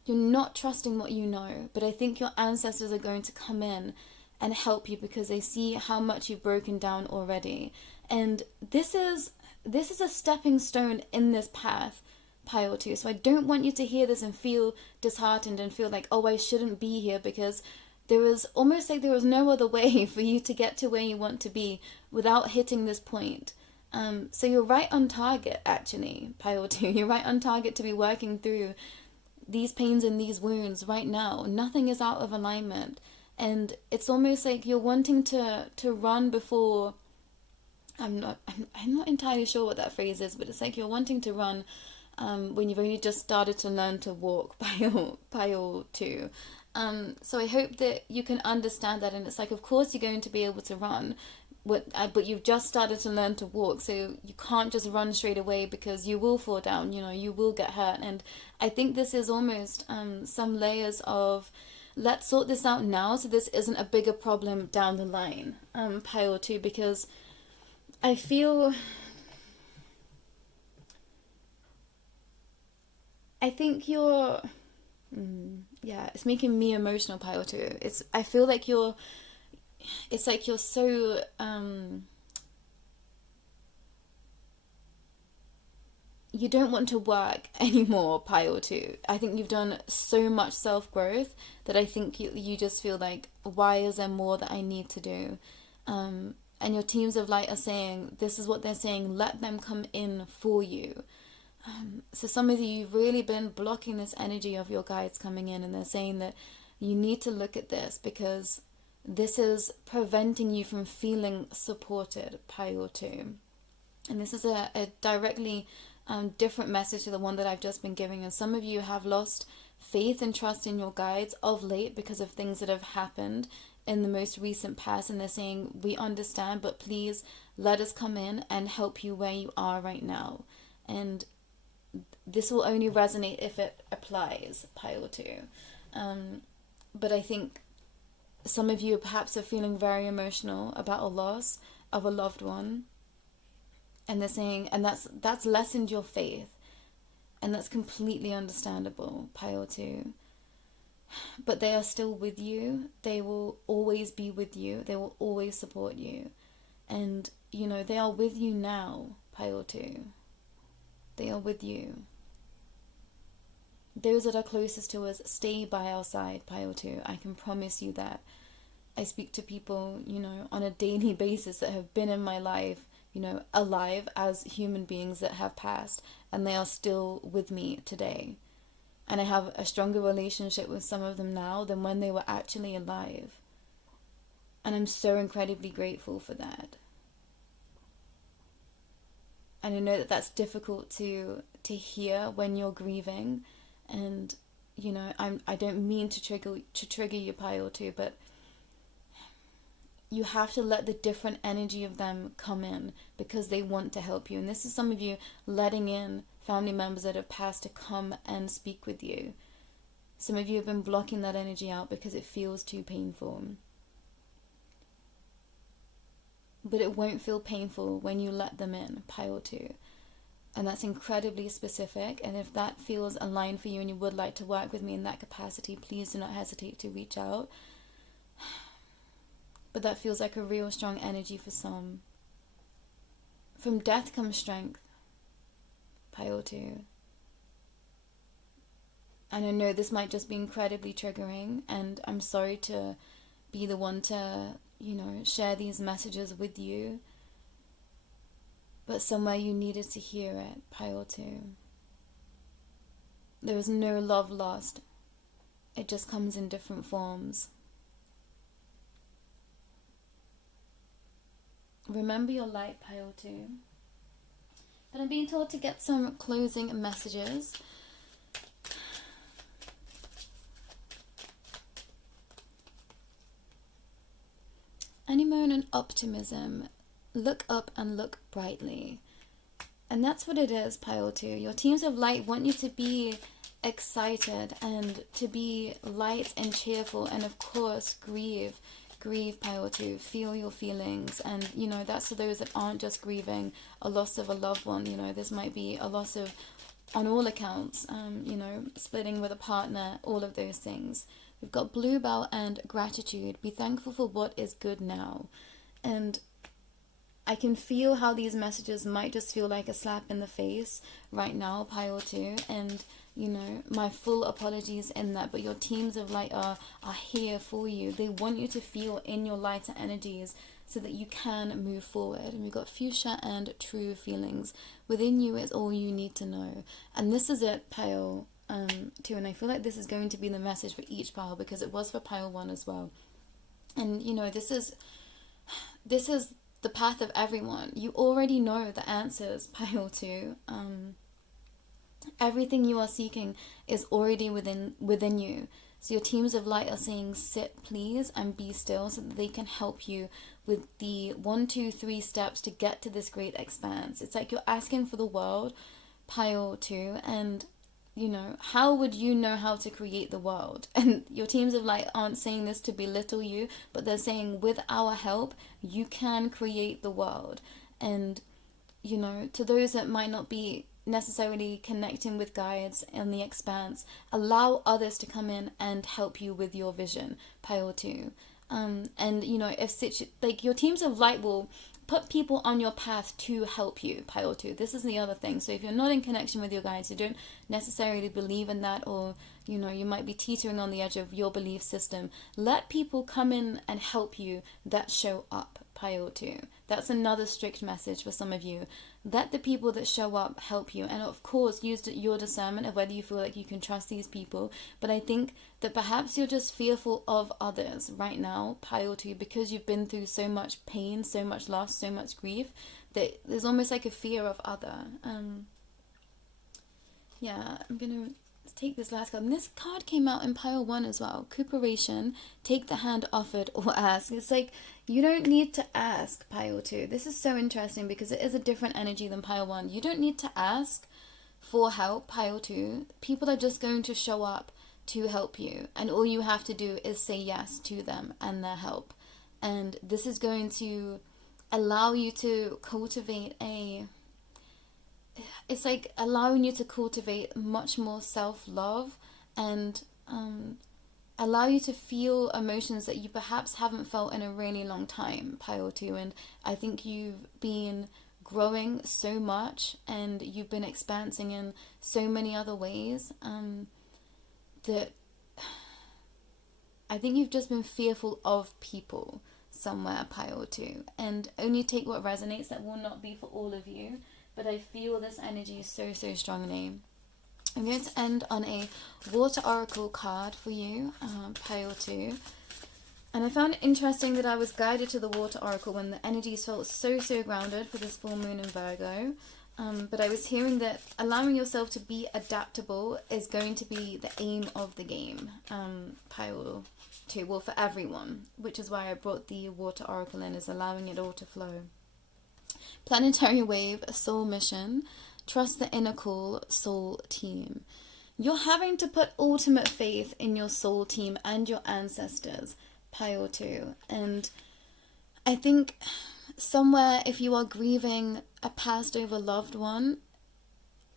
You're not trusting what you know, but I think your ancestors are going to come in and help you because they see how much you've broken down already. And this is a stepping stone in this path, Pile 2. So I don't want you to hear this and feel disheartened and feel like, oh, I shouldn't be here, because there was almost like there was no other way for you to get to where you want to be without hitting this point. So you're right on target, actually, Pile 2. You're right on target to be working through these pains and these wounds right now. Nothing is out of alignment. And it's almost like you're wanting to run before... I'm not entirely sure what that phrase is, but it's like you're wanting to run when you've only just started to learn to walk, Pile 2. So I hope that you can understand that. And it's like, of course you're going to be able to run, but you've just started to learn to walk, so you can't just run straight away because you will fall down, you will get hurt. And I think this is almost some layers of, let's sort this out now so this isn't a bigger problem down the line, Pile 2, because I think you're, it's making me emotional, Pile 2. I feel like it's like you're so, you don't want to work anymore, Pile 2. I think you've done so much self-growth that I think you just feel like, why is there more that I need to do? And your teams of light are saying, this is what they're saying, let them come in for you. So some of you've really been blocking this energy of your guides coming in, and they're saying that you need to look at this because this is preventing you from feeling supported, Pile 2. And this is a directly different message to the one that I've just been giving. And some of you have lost faith and trust in your guides of late because of things that have happened in the most recent past, and they're saying, we understand, but please let us come in and help you where you are right now. And this will only resonate if it applies, Pile 2. But I think some of you perhaps are feeling very emotional about a loss of a loved one, and they're saying, and that's lessened your faith, and that's completely understandable, Pile 2. But they are still with you. They will always be with you. They will always support you. And, they are with you now, Pile 2. They are with you. Those that are closest to us stay by our side, Pile 2. I can promise you that. I speak to people, on a daily basis that have been in my life, alive as human beings that have passed, and they are still with me today. And I have a stronger relationship with some of them now than when they were actually alive. And I'm so incredibly grateful for that. And I know that that's difficult to hear when you're grieving. And, I don't mean to trigger you, Pile 2, but you have to let the different energy of them come in because they want to help you. And this is some of you letting in family members that have passed to come and speak with you. Some of you have been blocking that energy out because it feels too painful. But it won't feel painful when you let them in, pile 2. And that's incredibly specific. And if that feels aligned for you and you would like to work with me in that capacity, please do not hesitate to reach out. But that feels like a real strong energy for some. From death comes strength, pile 2. And I know this might just be incredibly triggering, and I'm sorry to be the one to, share these messages with you. But somewhere you needed to hear it, pile 2. There is no love lost. It just comes in different forms. Remember your light, pile 2. But I'm being told to get some closing messages. Anemone and optimism. Look up and look brightly. And that's what it is, pile 2. Your teams of light want you to be excited and to be light and cheerful, and of course grieve, pile 2. Feel your feelings. And that's for those that aren't just grieving a loss of a loved one. This might be a loss of, on all accounts, splitting with a partner, all of those things. We've got bluebell and gratitude. Be thankful for what is good now. And I can feel how these messages might just feel like a slap in the face right now, pile 2. And, my full apologies in that. But your teams of light are here for you. They want you to feel in your lighter energies so that you can move forward. And we've got fuchsia and true feelings. Within you is all you need to know. And this is it, pile 2. And I feel like this is going to be the message for each pile, because it was for pile 1 as well. And, this is the path of everyone. You already know the answers, pile 2. Everything you are seeking is already within you. So your teams of light are saying sit please and be still, so that they can help you with the 1, 2, 3 steps to get to this great expanse. It's like you're asking for the world, pile 2, and how would you know how to create the world? And your teams of light aren't saying this to belittle you, but they're saying with our help, you can create the world. And, to those that might not be necessarily connecting with guides in the expanse, allow others to come in and help you with your vision, pile 2. And, if your teams of light will put people on your path to help you, pile 2. This is the other thing. So if you're not in connection with your guides, you don't necessarily believe in that, or you might be teetering on the edge of your belief system, let people come in and help you that show up, pile 2. That's another strict message for some of you. Let the people that show up help you, and of course use your discernment of whether you feel like you can trust these people. But I think that perhaps you're just fearful of others right now, pile 2, because you've been through so much pain, so much loss, so much grief, that there's almost like a fear of other. I'm gonna take this last card. And this card came out in pile 1 as well. Cooperation. Take the hand offered or ask. It's like you don't need to ask, pile 2. This is so interesting because it is a different energy than pile 1. You don't need to ask for help, pile 2. People are just going to show up to help you. And all you have to do is say yes to them and their help. And this is going to allow you to cultivate it's like allowing you to cultivate much more self-love, and allow you to feel emotions that you perhaps haven't felt in a really long time, pile 2. And I think you've been growing so much, and you've been expanding in so many other ways, that I think you've just been fearful of people somewhere, pile 2. And only take what resonates. That will not be for all of you. But I feel this energy so strongly. I'm going to end on a water oracle card for you, pile 2. And I found it interesting that I was guided to the water oracle when the energies felt so grounded for this full moon in Virgo. But I was hearing that allowing yourself to be adaptable is going to be the aim of the game, pile 2, well, for everyone, which is why I brought the water oracle in, is allowing it all to flow. Planetary wave, soul mission, trust the inner call, soul team. You're having to put ultimate faith in your soul team and your ancestors, pile 2. And I think somewhere, if you are grieving a passed over loved one,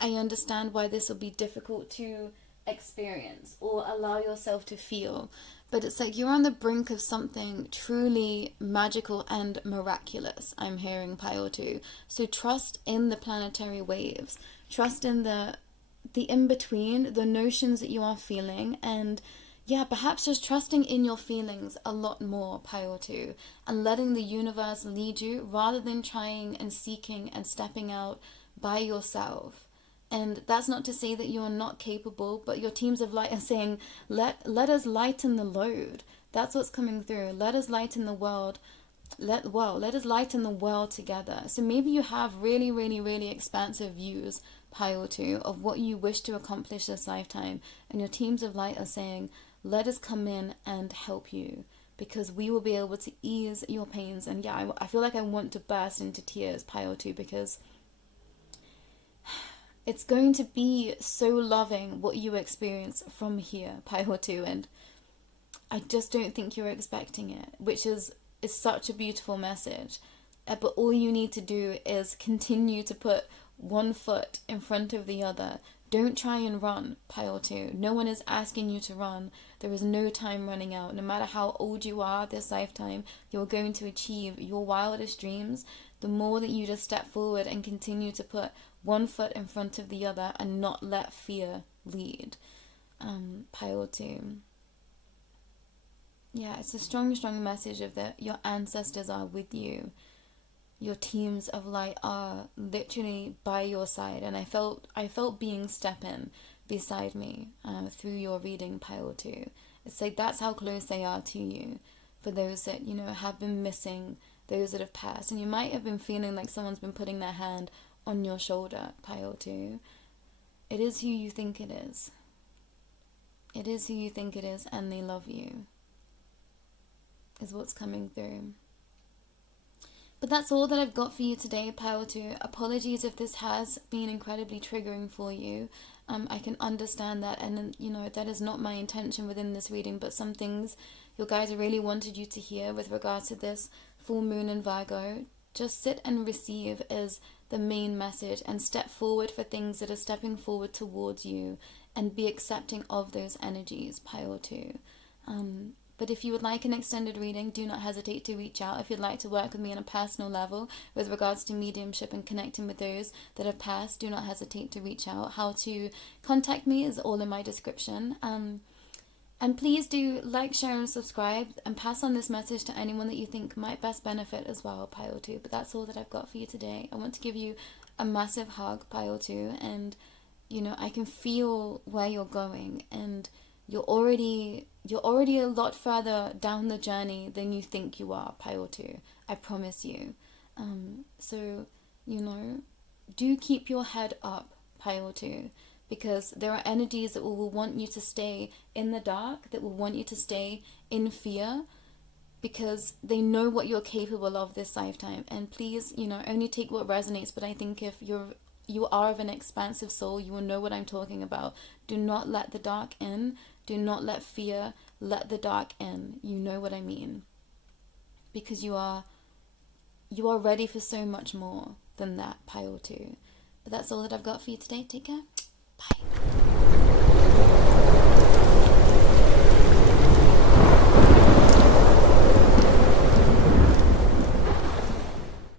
I understand why this will be difficult to experience or allow yourself to feel. But it's like you're on the brink of something truly magical and miraculous, I'm hearing, pile 2. So trust in the planetary waves. Trust in the in-between, the notions that you are feeling, and yeah, perhaps just trusting in your feelings a lot more, pile 2, and letting the universe lead you rather than trying and seeking and stepping out by yourself. And that's not to say that you're not capable, but your teams of light are saying, let us lighten the load. That's what's coming through. Let us lighten the world. Let us lighten the world together. So maybe you have really, really, really expansive views, pile 2, of what you wish to accomplish this lifetime. And your teams of light are saying, let us come in and help you, because we will be able to ease your pains. And yeah, I feel like I want to burst into tears, pile 2, because it's going to be so loving what you experience from here, pile 2, and I just don't think you're expecting it, which is such a beautiful message. But all you need to do is continue to put one foot in front of the other. Don't try and run, pile 2. No one is asking you to run. There is no time running out. No matter how old you are this lifetime, you're going to achieve your wildest dreams the more that you just step forward and continue to put one foot in front of the other and not let fear lead. Pile 2. Yeah, it's a strong, strong message of that your ancestors are with you. Your teams of light are literally by your side, and I felt being step in beside me through your reading, pile 2. It's like that's how close they are to you. For those that have been missing, those that have passed, and you might have been feeling like someone's been putting their hand on your shoulder, pile 2. It is who you think it is. It is who you think it is, and they love you, is what's coming through. But that's all that I've got for you today, pile 2. Apologies if this has been incredibly triggering for you. I can understand that, and that is not my intention within this reading, but some things your guides really wanted you to hear with regards to this full moon in Virgo. Just sit and receive is the main message, and step forward for things that are stepping forward towards you, and be accepting of those energies, pile 2. But if you would like an extended reading, do not hesitate to reach out. If you'd like to work with me on a personal level with regards to mediumship and connecting with those that have passed, do not hesitate to reach out. How to contact me is all in my description. And please do like, share, and subscribe, and pass on this message to anyone that you think might best benefit as well, pile 2. But that's all that I've got for you today. I want to give you a massive hug, pile 2, and I can feel where you're going, and you're already a lot further down the journey than you think you are, pile 2. I promise you. So do keep your head up, pile 2, because there are energies that will want you to stay in the dark, that will want you to stay in fear, because they know what you're capable of this lifetime. And please, only take what resonates. But I think if you are of an expansive soul, you will know what I'm talking about. Do not let the dark in. Do not let fear let the dark in. You know what I mean. Because you are ready for so much more than that, pile 2. But that's all that I've got for you today. Take care. Bye.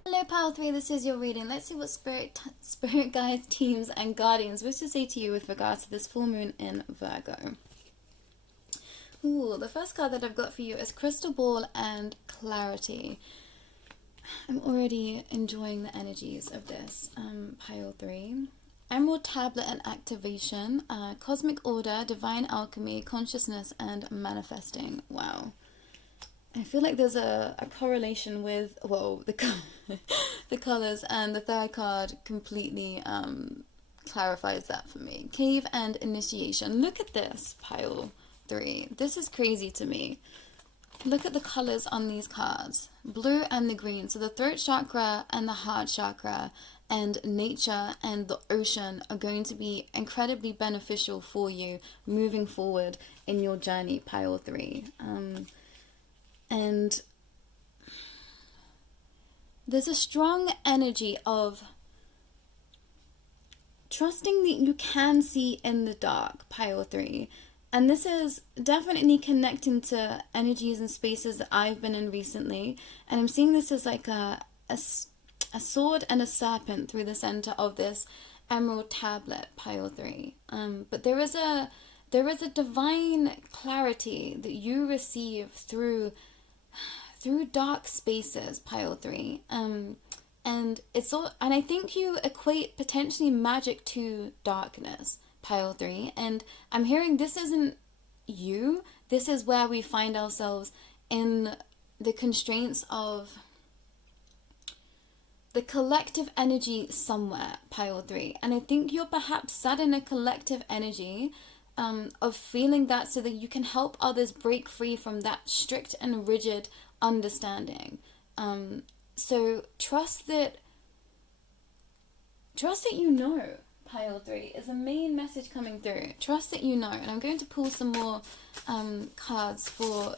Hello, pile 3. This is your reading. Let's see what spirit guides, teams, and guardians wish to say to you with regards to this full moon in Virgo. Ooh, the first card that I've got for you is Crystal Ball and Clarity. I'm already enjoying the energies of this, pile 3. Emerald Tablet and Activation, Cosmic Order, Divine Alchemy, Consciousness, and Manifesting. Wow. I feel like there's a correlation with, well, the colors, and the third card completely clarifies that for me. Cave and initiation. Look at this, pile 3. This is crazy to me. Look at the colors on these cards. Blue and the green. So the throat chakra and the heart chakra and nature and the ocean are going to be incredibly beneficial for you moving forward in your journey, pile 3. And there's a strong energy of trusting that you can see in the dark, pile 3. And this is definitely connecting to energies and spaces that I've been in recently. And I'm seeing this as like a sword and a serpent through the center of this emerald tablet, pile 3. But there is a divine clarity that you receive through dark spaces, pile 3. And it's all, and I think you equate potentially magic to darkness, pile 3. And I'm hearing this isn't you. This is where we find ourselves in the constraints of the collective energy somewhere, pile 3. And I think you're perhaps sat in a collective energy of feeling that, so that you can help others break free from that strict and rigid understanding. So trust that you know, pile 3 is a main message coming through. Trust that you know. And I'm going to pull some more cards for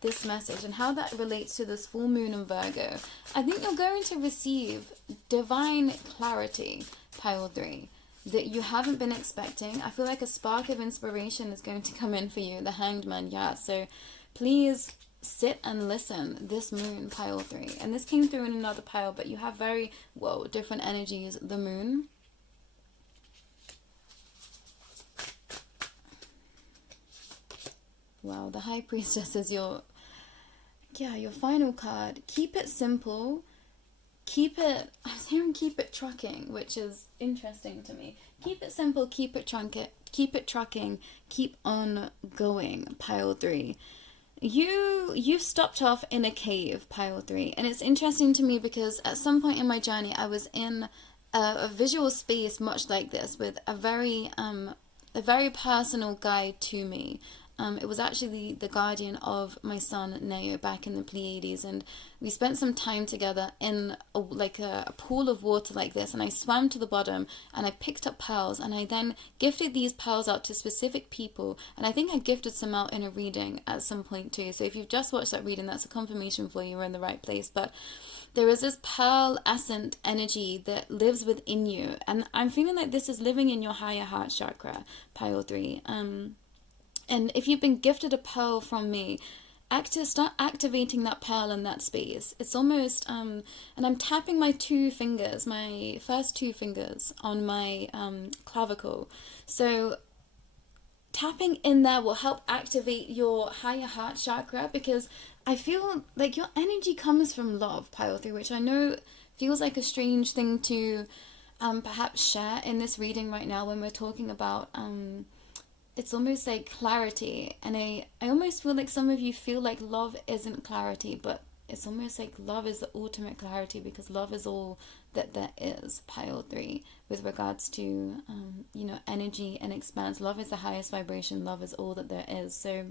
this message and how that relates to this full moon in Virgo. I think you're going to receive divine clarity, pile 3, that you haven't been expecting. I feel like a spark of inspiration is going to come in for you, the Hanged Man. Yeah, so please sit and listen this moon, pile 3. And this came through in another pile, but you have very, whoa, different energies. The moon. Wow, the High Priestess is your final card. Keep it simple. I was hearing keep it trucking, which is interesting to me. Keep it simple, keep it trucking, keep on going, pile 3. You stopped off in a cave, pile 3. And it's interesting to me because at some point in my journey I was in a visual space much like this, with a very personal guide to me. It was actually the guardian of my son Neo back in the Pleiades, and we spent some time together in a pool of water like this, and I swam to the bottom and I picked up pearls, and I then gifted these pearls out to specific people, and I think I gifted some out in a reading at some point too. So if you've just watched that reading, that's a confirmation for you're in the right place. But there is this pearl-escent energy that lives within you, and I'm feeling like this is living in your higher heart chakra, pile 3. And if you've been gifted a pearl from me, start activating that pearl in that space. It's almost, and I'm tapping my first two fingers on my clavicle. So tapping in there will help activate your higher heart chakra, because I feel like your energy comes from love, pile 3, which I know feels like a strange thing to perhaps share in this reading right now when we're talking about it's almost like clarity. And I almost feel like some of you feel like love isn't clarity, but it's almost like love is the ultimate clarity, because love is all that there is, pile 3, with regards to energy and expanse. Love is the highest vibration. Love is all that there is. So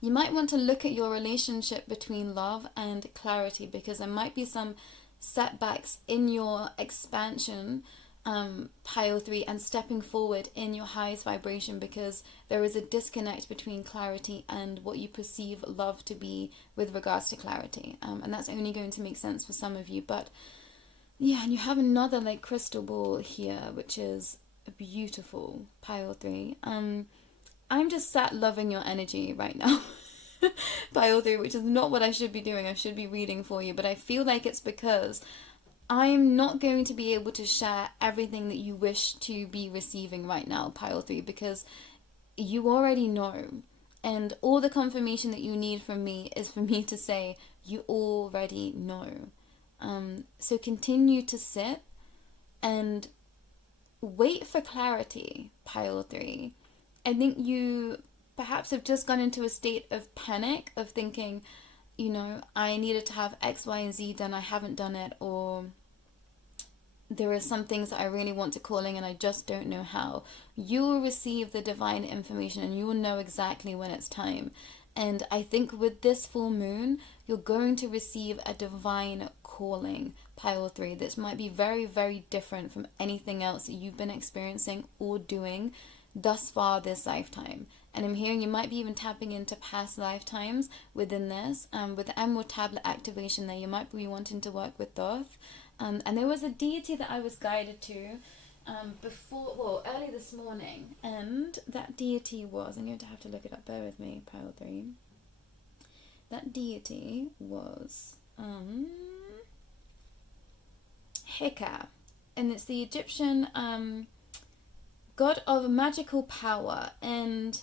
you might want to look at your relationship between love and clarity, because there might be some setbacks in your expansion, pile 3, and stepping forward in your highest vibration, because there is a disconnect between clarity and what you perceive love to be with regards to clarity, and that's only going to make sense for some of you. But yeah, and you have another like crystal ball here, which is beautiful, pile 3. I'm just sat loving your energy right now, pile 3, which is not what I should be doing. I should be reading for you, but I feel like it's because I'm not going to be able to share everything that you wish to be receiving right now, pile 3, because you already know. And all the confirmation that you need from me is for me to say, you already know. So continue to sit and wait for clarity, pile 3. I think you perhaps have just gone into a state of panic, of thinking, you know, I needed to have X, Y, and Z done, I haven't done it, or there are some things that I really want to call in and I just don't know how. You will receive the divine information and you will know exactly when it's time. And I think with this full moon, you're going to receive a divine calling, pile 3. This might be very, very different from anything else that you've been experiencing or doing thus far this lifetime. And I'm hearing you might be even tapping into past lifetimes within this. With the Emerald Tablet activation there, you might be wanting to work with Thoth. And there was a deity that I was guided to early this morning. And that deity was, I'm going to have to look it up, bear with me, pile 3. That deity was Heka. And it's the Egyptian god of magical power. And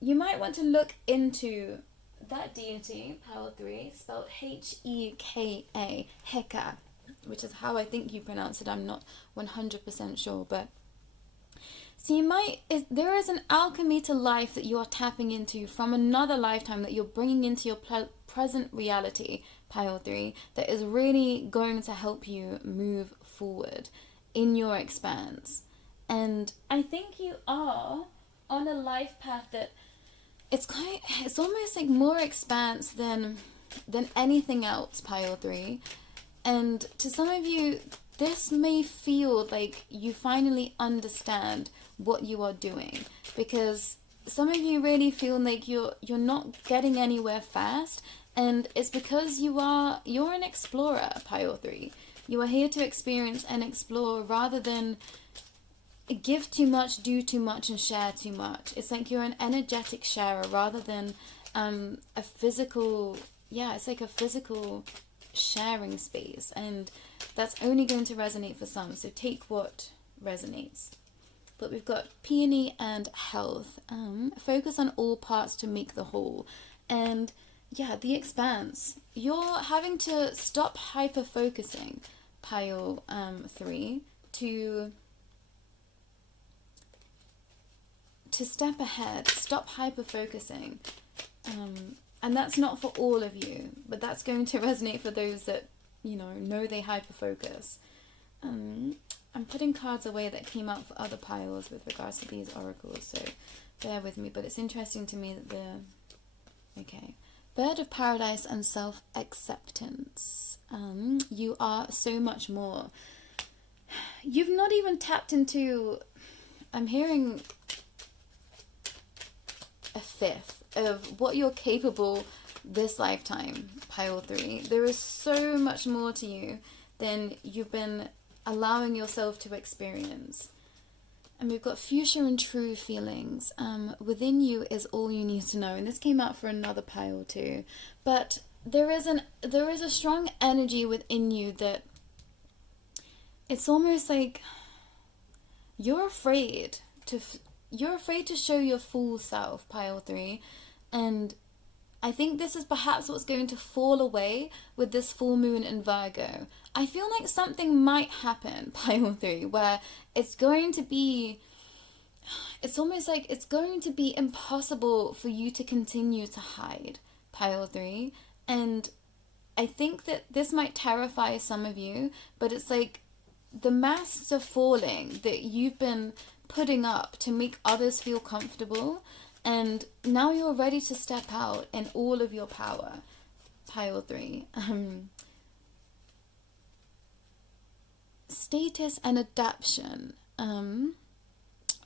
you might want to look into that deity, pile 3, spelled Heka, Heka, which is how I think you pronounce it. I'm not 100% sure, but so there is an alchemy to life that you are tapping into from another lifetime that you're bringing into your present reality, pile 3, that is really going to help you move forward in your expanse. And I think you are on a life path that it's almost like more expanse than anything else, pile 3. And to some of you, this may feel like you finally understand what you are doing, because some of you really feel like you're not getting anywhere fast, and it's because you're an explorer, pile 3. You are here to experience and explore rather than give too much, do too much, and share too much. It's like you're an energetic sharer rather than a physical, it's like a physical sharing space, and that's only going to resonate for some, so take what resonates. But we've got peony and health. Focus on all parts to make the whole. And the expanse. You're having to stop hyper focusing, pile 3, to step ahead. Stop hyper focusing. And that's not for all of you, but that's going to resonate for those that, know they hyper-focus. I'm putting cards away that came out for other piles with regards to these oracles, so bear with me. But it's interesting to me that Bird of Paradise and self-acceptance. You are so much more. You've not even tapped into, I'm hearing a fifth of what you're capable this lifetime, pile 3. There is so much more to you than you've been allowing yourself to experience. And we've got future and true feelings. Within you is all you need to know. And this came out for another pile too. But there is a strong energy within you that it's almost like you're afraid to show your full self, pile 3. And I think this is perhaps what's going to fall away with this full moon in Virgo. I feel like something might happen, pile 3, where it's almost like it's going to be impossible for you to continue to hide, pile 3. And I think that this might terrify some of you, but it's like the masks are falling that you've been putting up to make others feel comfortable, and now you're ready to step out in all of your power, pile 3. Status and adaptation.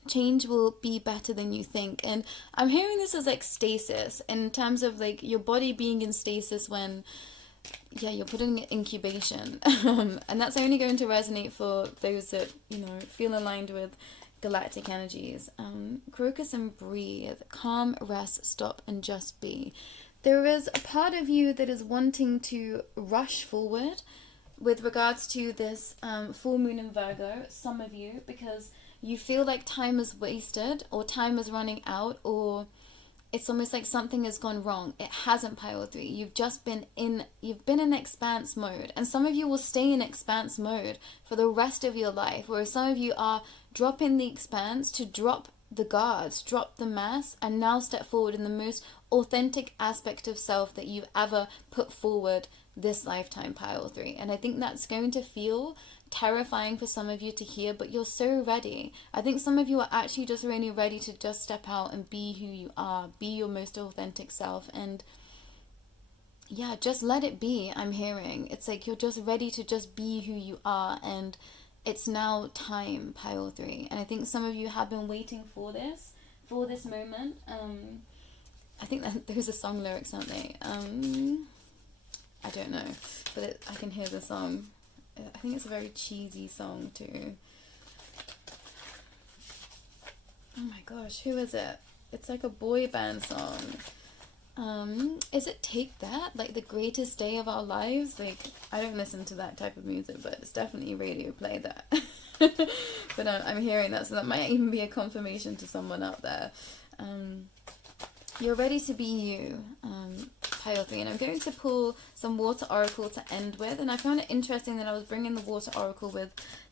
Change will be better than you think. And I'm hearing this as like stasis, in terms of like your body being in stasis when you're putting in incubation. And that's only going to resonate for those that feel aligned with galactic energies. Crocus and breathe. Calm, rest, stop, and just be. There is a part of you that is wanting to rush forward with regards to this full moon in Virgo, some of you, because you feel like time is wasted, or time is running out, or it's almost like something has gone wrong. It hasn't, pile 3. You've been in expanse mode, and some of you will stay in expanse mode for the rest of your life, whereas some of you are dropping the expanse to drop the guards, drop the mask, and now step forward in the most authentic aspect of self that you've ever put forward this lifetime, pile 3. And I think that's going to feel terrifying for some of you to hear, but you're so ready. I think some of you are actually just really ready to just step out and be who you are, be your most authentic self, and yeah, just let it be. I'm hearing it's like you're just ready to just be who you are, and it's now time, pile 3. And I think some of you have been waiting for this moment. I think that there's a song lyrics, aren't they? I don't know, but I can hear the song. I think it's a very cheesy song too. Oh my gosh, who is it? It's like a boy band song. Is it Take That? Like The Greatest Day of Our Lives? Like, I don't listen to that type of music, but it's definitely radio play that. But I'm hearing that, so that might even be a confirmation to someone out there. You're ready to be you, pile 3, and I'm going to pull some water oracle to end with. And I found it interesting that I was bringing the water oracle with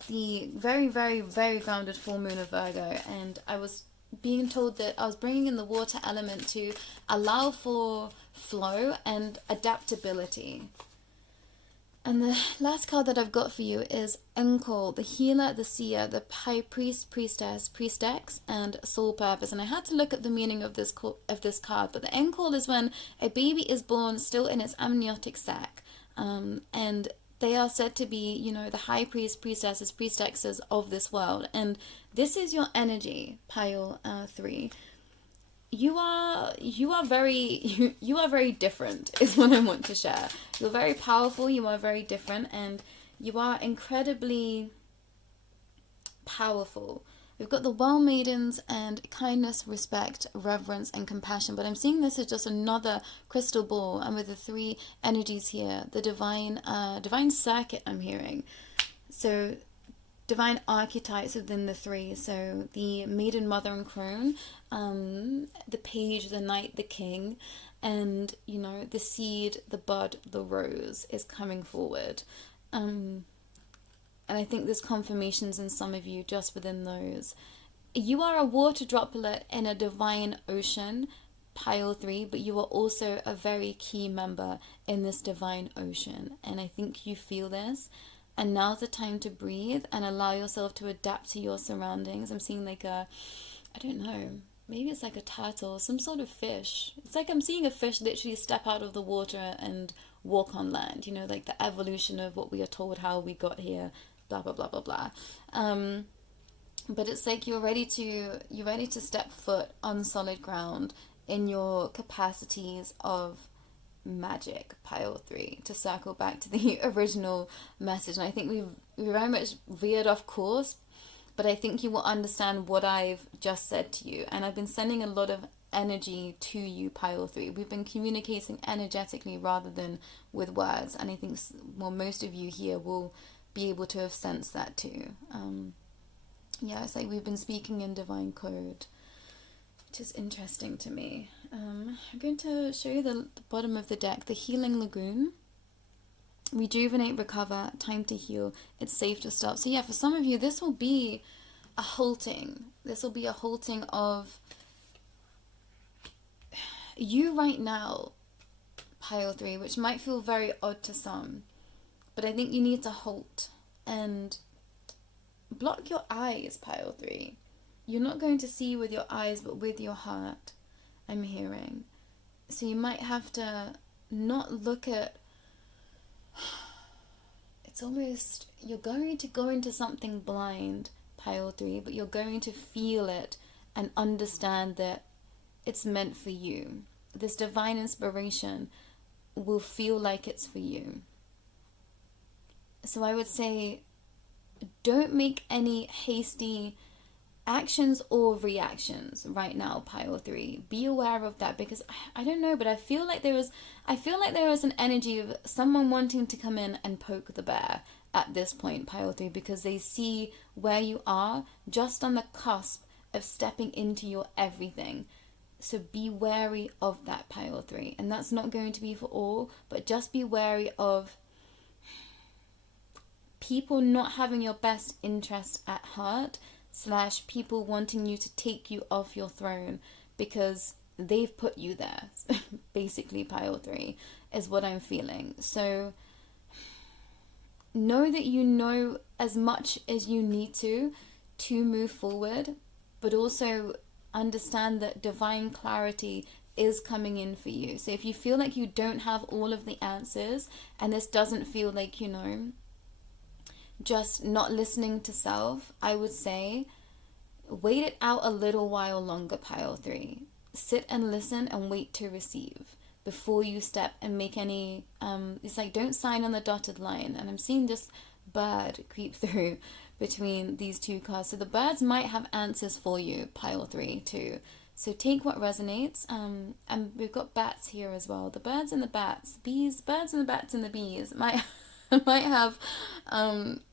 the very, very, very grounded full moon of Virgo, and I was being told that I was bringing in the water element to allow for flow and adaptability. And the last card that I've got for you is Enkol, the healer, the seer, the high priest, priestess, priestess, and soul purpose. And I had to look at the meaning of this card. But the Enkol is when a baby is born still in its amniotic sac. And they are said to be, you know, the high priest, priestesses, priestesses of this world. And this is your energy, pile 3. You are very different is what I want to share. You're very powerful, you are very different, and you are incredibly powerful. We've got the well maidens and kindness, respect, reverence, and compassion, but I'm seeing this as just another crystal ball, and with the 3 energies here, the divine circuit I'm hearing. So divine archetypes within the 3, so the maiden, mother, and crone, the page, the knight, the king, and, you know, the seed, the bud, the rose is coming forward. And I think there's confirmations in some of you just within those. You are a water droplet in a divine ocean, pile 3, but you are also a very key member in this divine ocean, and I think you feel this. And now's the time to breathe and allow yourself to adapt to your surroundings. I'm seeing like I don't know, maybe it's like a turtle, some sort of fish. It's like I'm seeing a fish literally step out of the water and walk on land, you know, like the evolution of what we are told how we got here, blah, blah, blah, blah, blah. But it's like you're ready to step foot on solid ground in your capacities of magic, pile 3, to circle back to the original message. And I think we very much veered off course, but I think you will understand what I've just said to you. And I've been sending a lot of energy to you, pile 3. We've been communicating energetically rather than with words, and I think, well, most of you here will be able to have sensed that too. Yeah, it's like we've been speaking in divine code, which is interesting to me. I'm going to show you the bottom of the deck, the Healing Lagoon. Rejuvenate, recover, time to heal, it's safe to stop. So yeah, for some of you, this will be a halting. This will be a halting of you right now, pile 3, which might feel very odd to some. But I think you need to halt and block your eyes, pile 3. You're not going to see with your eyes, but with your heart, I'm hearing. So you might have to not look at... It's almost... You're going to go into something blind, pile 3, but you're going to feel it and understand that it's meant for you. This divine inspiration will feel like it's for you. So I would say, don't make any hasty actions or reactions right now, pile 3. Be aware of that, because I don't know, but I feel like there is an energy of someone wanting to come in and poke the bear at this point, pile 3, because they see where you are just on the cusp of stepping into your everything. So be wary of that, pile 3. And that's not going to be for all, but just be wary of people not having your best interest at heart, / people wanting you to take you off your throne because they've put you there. Basically, pile 3 is what I'm feeling. So know that you know as much as you need to move forward, but also understand that divine clarity is coming in for you. So if you feel like you don't have all of the answers, and this doesn't feel like, you know, just not listening to self, I would say wait it out a little while longer, pile 3. Sit and listen and wait to receive before you step and make any it's like, don't sign on the dotted line. And I'm seeing this bird creep through between these 2 cards, so the birds might have answers for you, pile 3 too. So take what resonates. And we've got bats here as well. The birds and the bats, bees, birds and the bats and the bees might might have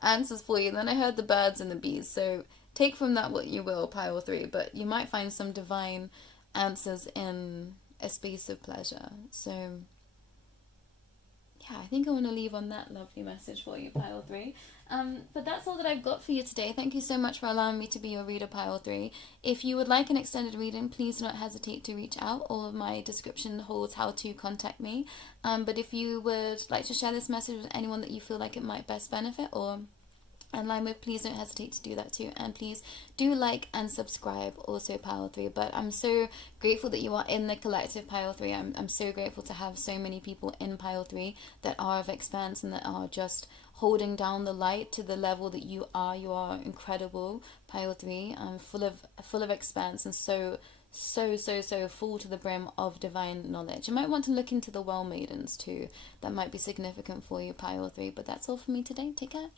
answers for you. Then I heard the birds and the bees, so take from that what you will, pile 3. But you might find some divine answers in a space of pleasure. So yeah, I think I want to leave on that lovely message for you, pile 3. But that's all that I've got for you today. Thank you so much for allowing me to be your reader, pile 3. If you would like an extended reading, please do not hesitate to reach out. All of my description holds how to contact me. But if you would like to share this message with anyone that you feel like it might best benefit or align with, please don't hesitate to do that too. And please do like and subscribe also, pile 3. But I'm so grateful that you are in the collective, pile 3. I'm so grateful to have so many people in pile 3 that are of expanse and that are just holding down the light to the level that you are. You are incredible, pile 3. Full of expanse and so full to the brim of divine knowledge. You might want to look into the well maidens too. That might be significant for you, pile 3. But that's all for me today. Take care.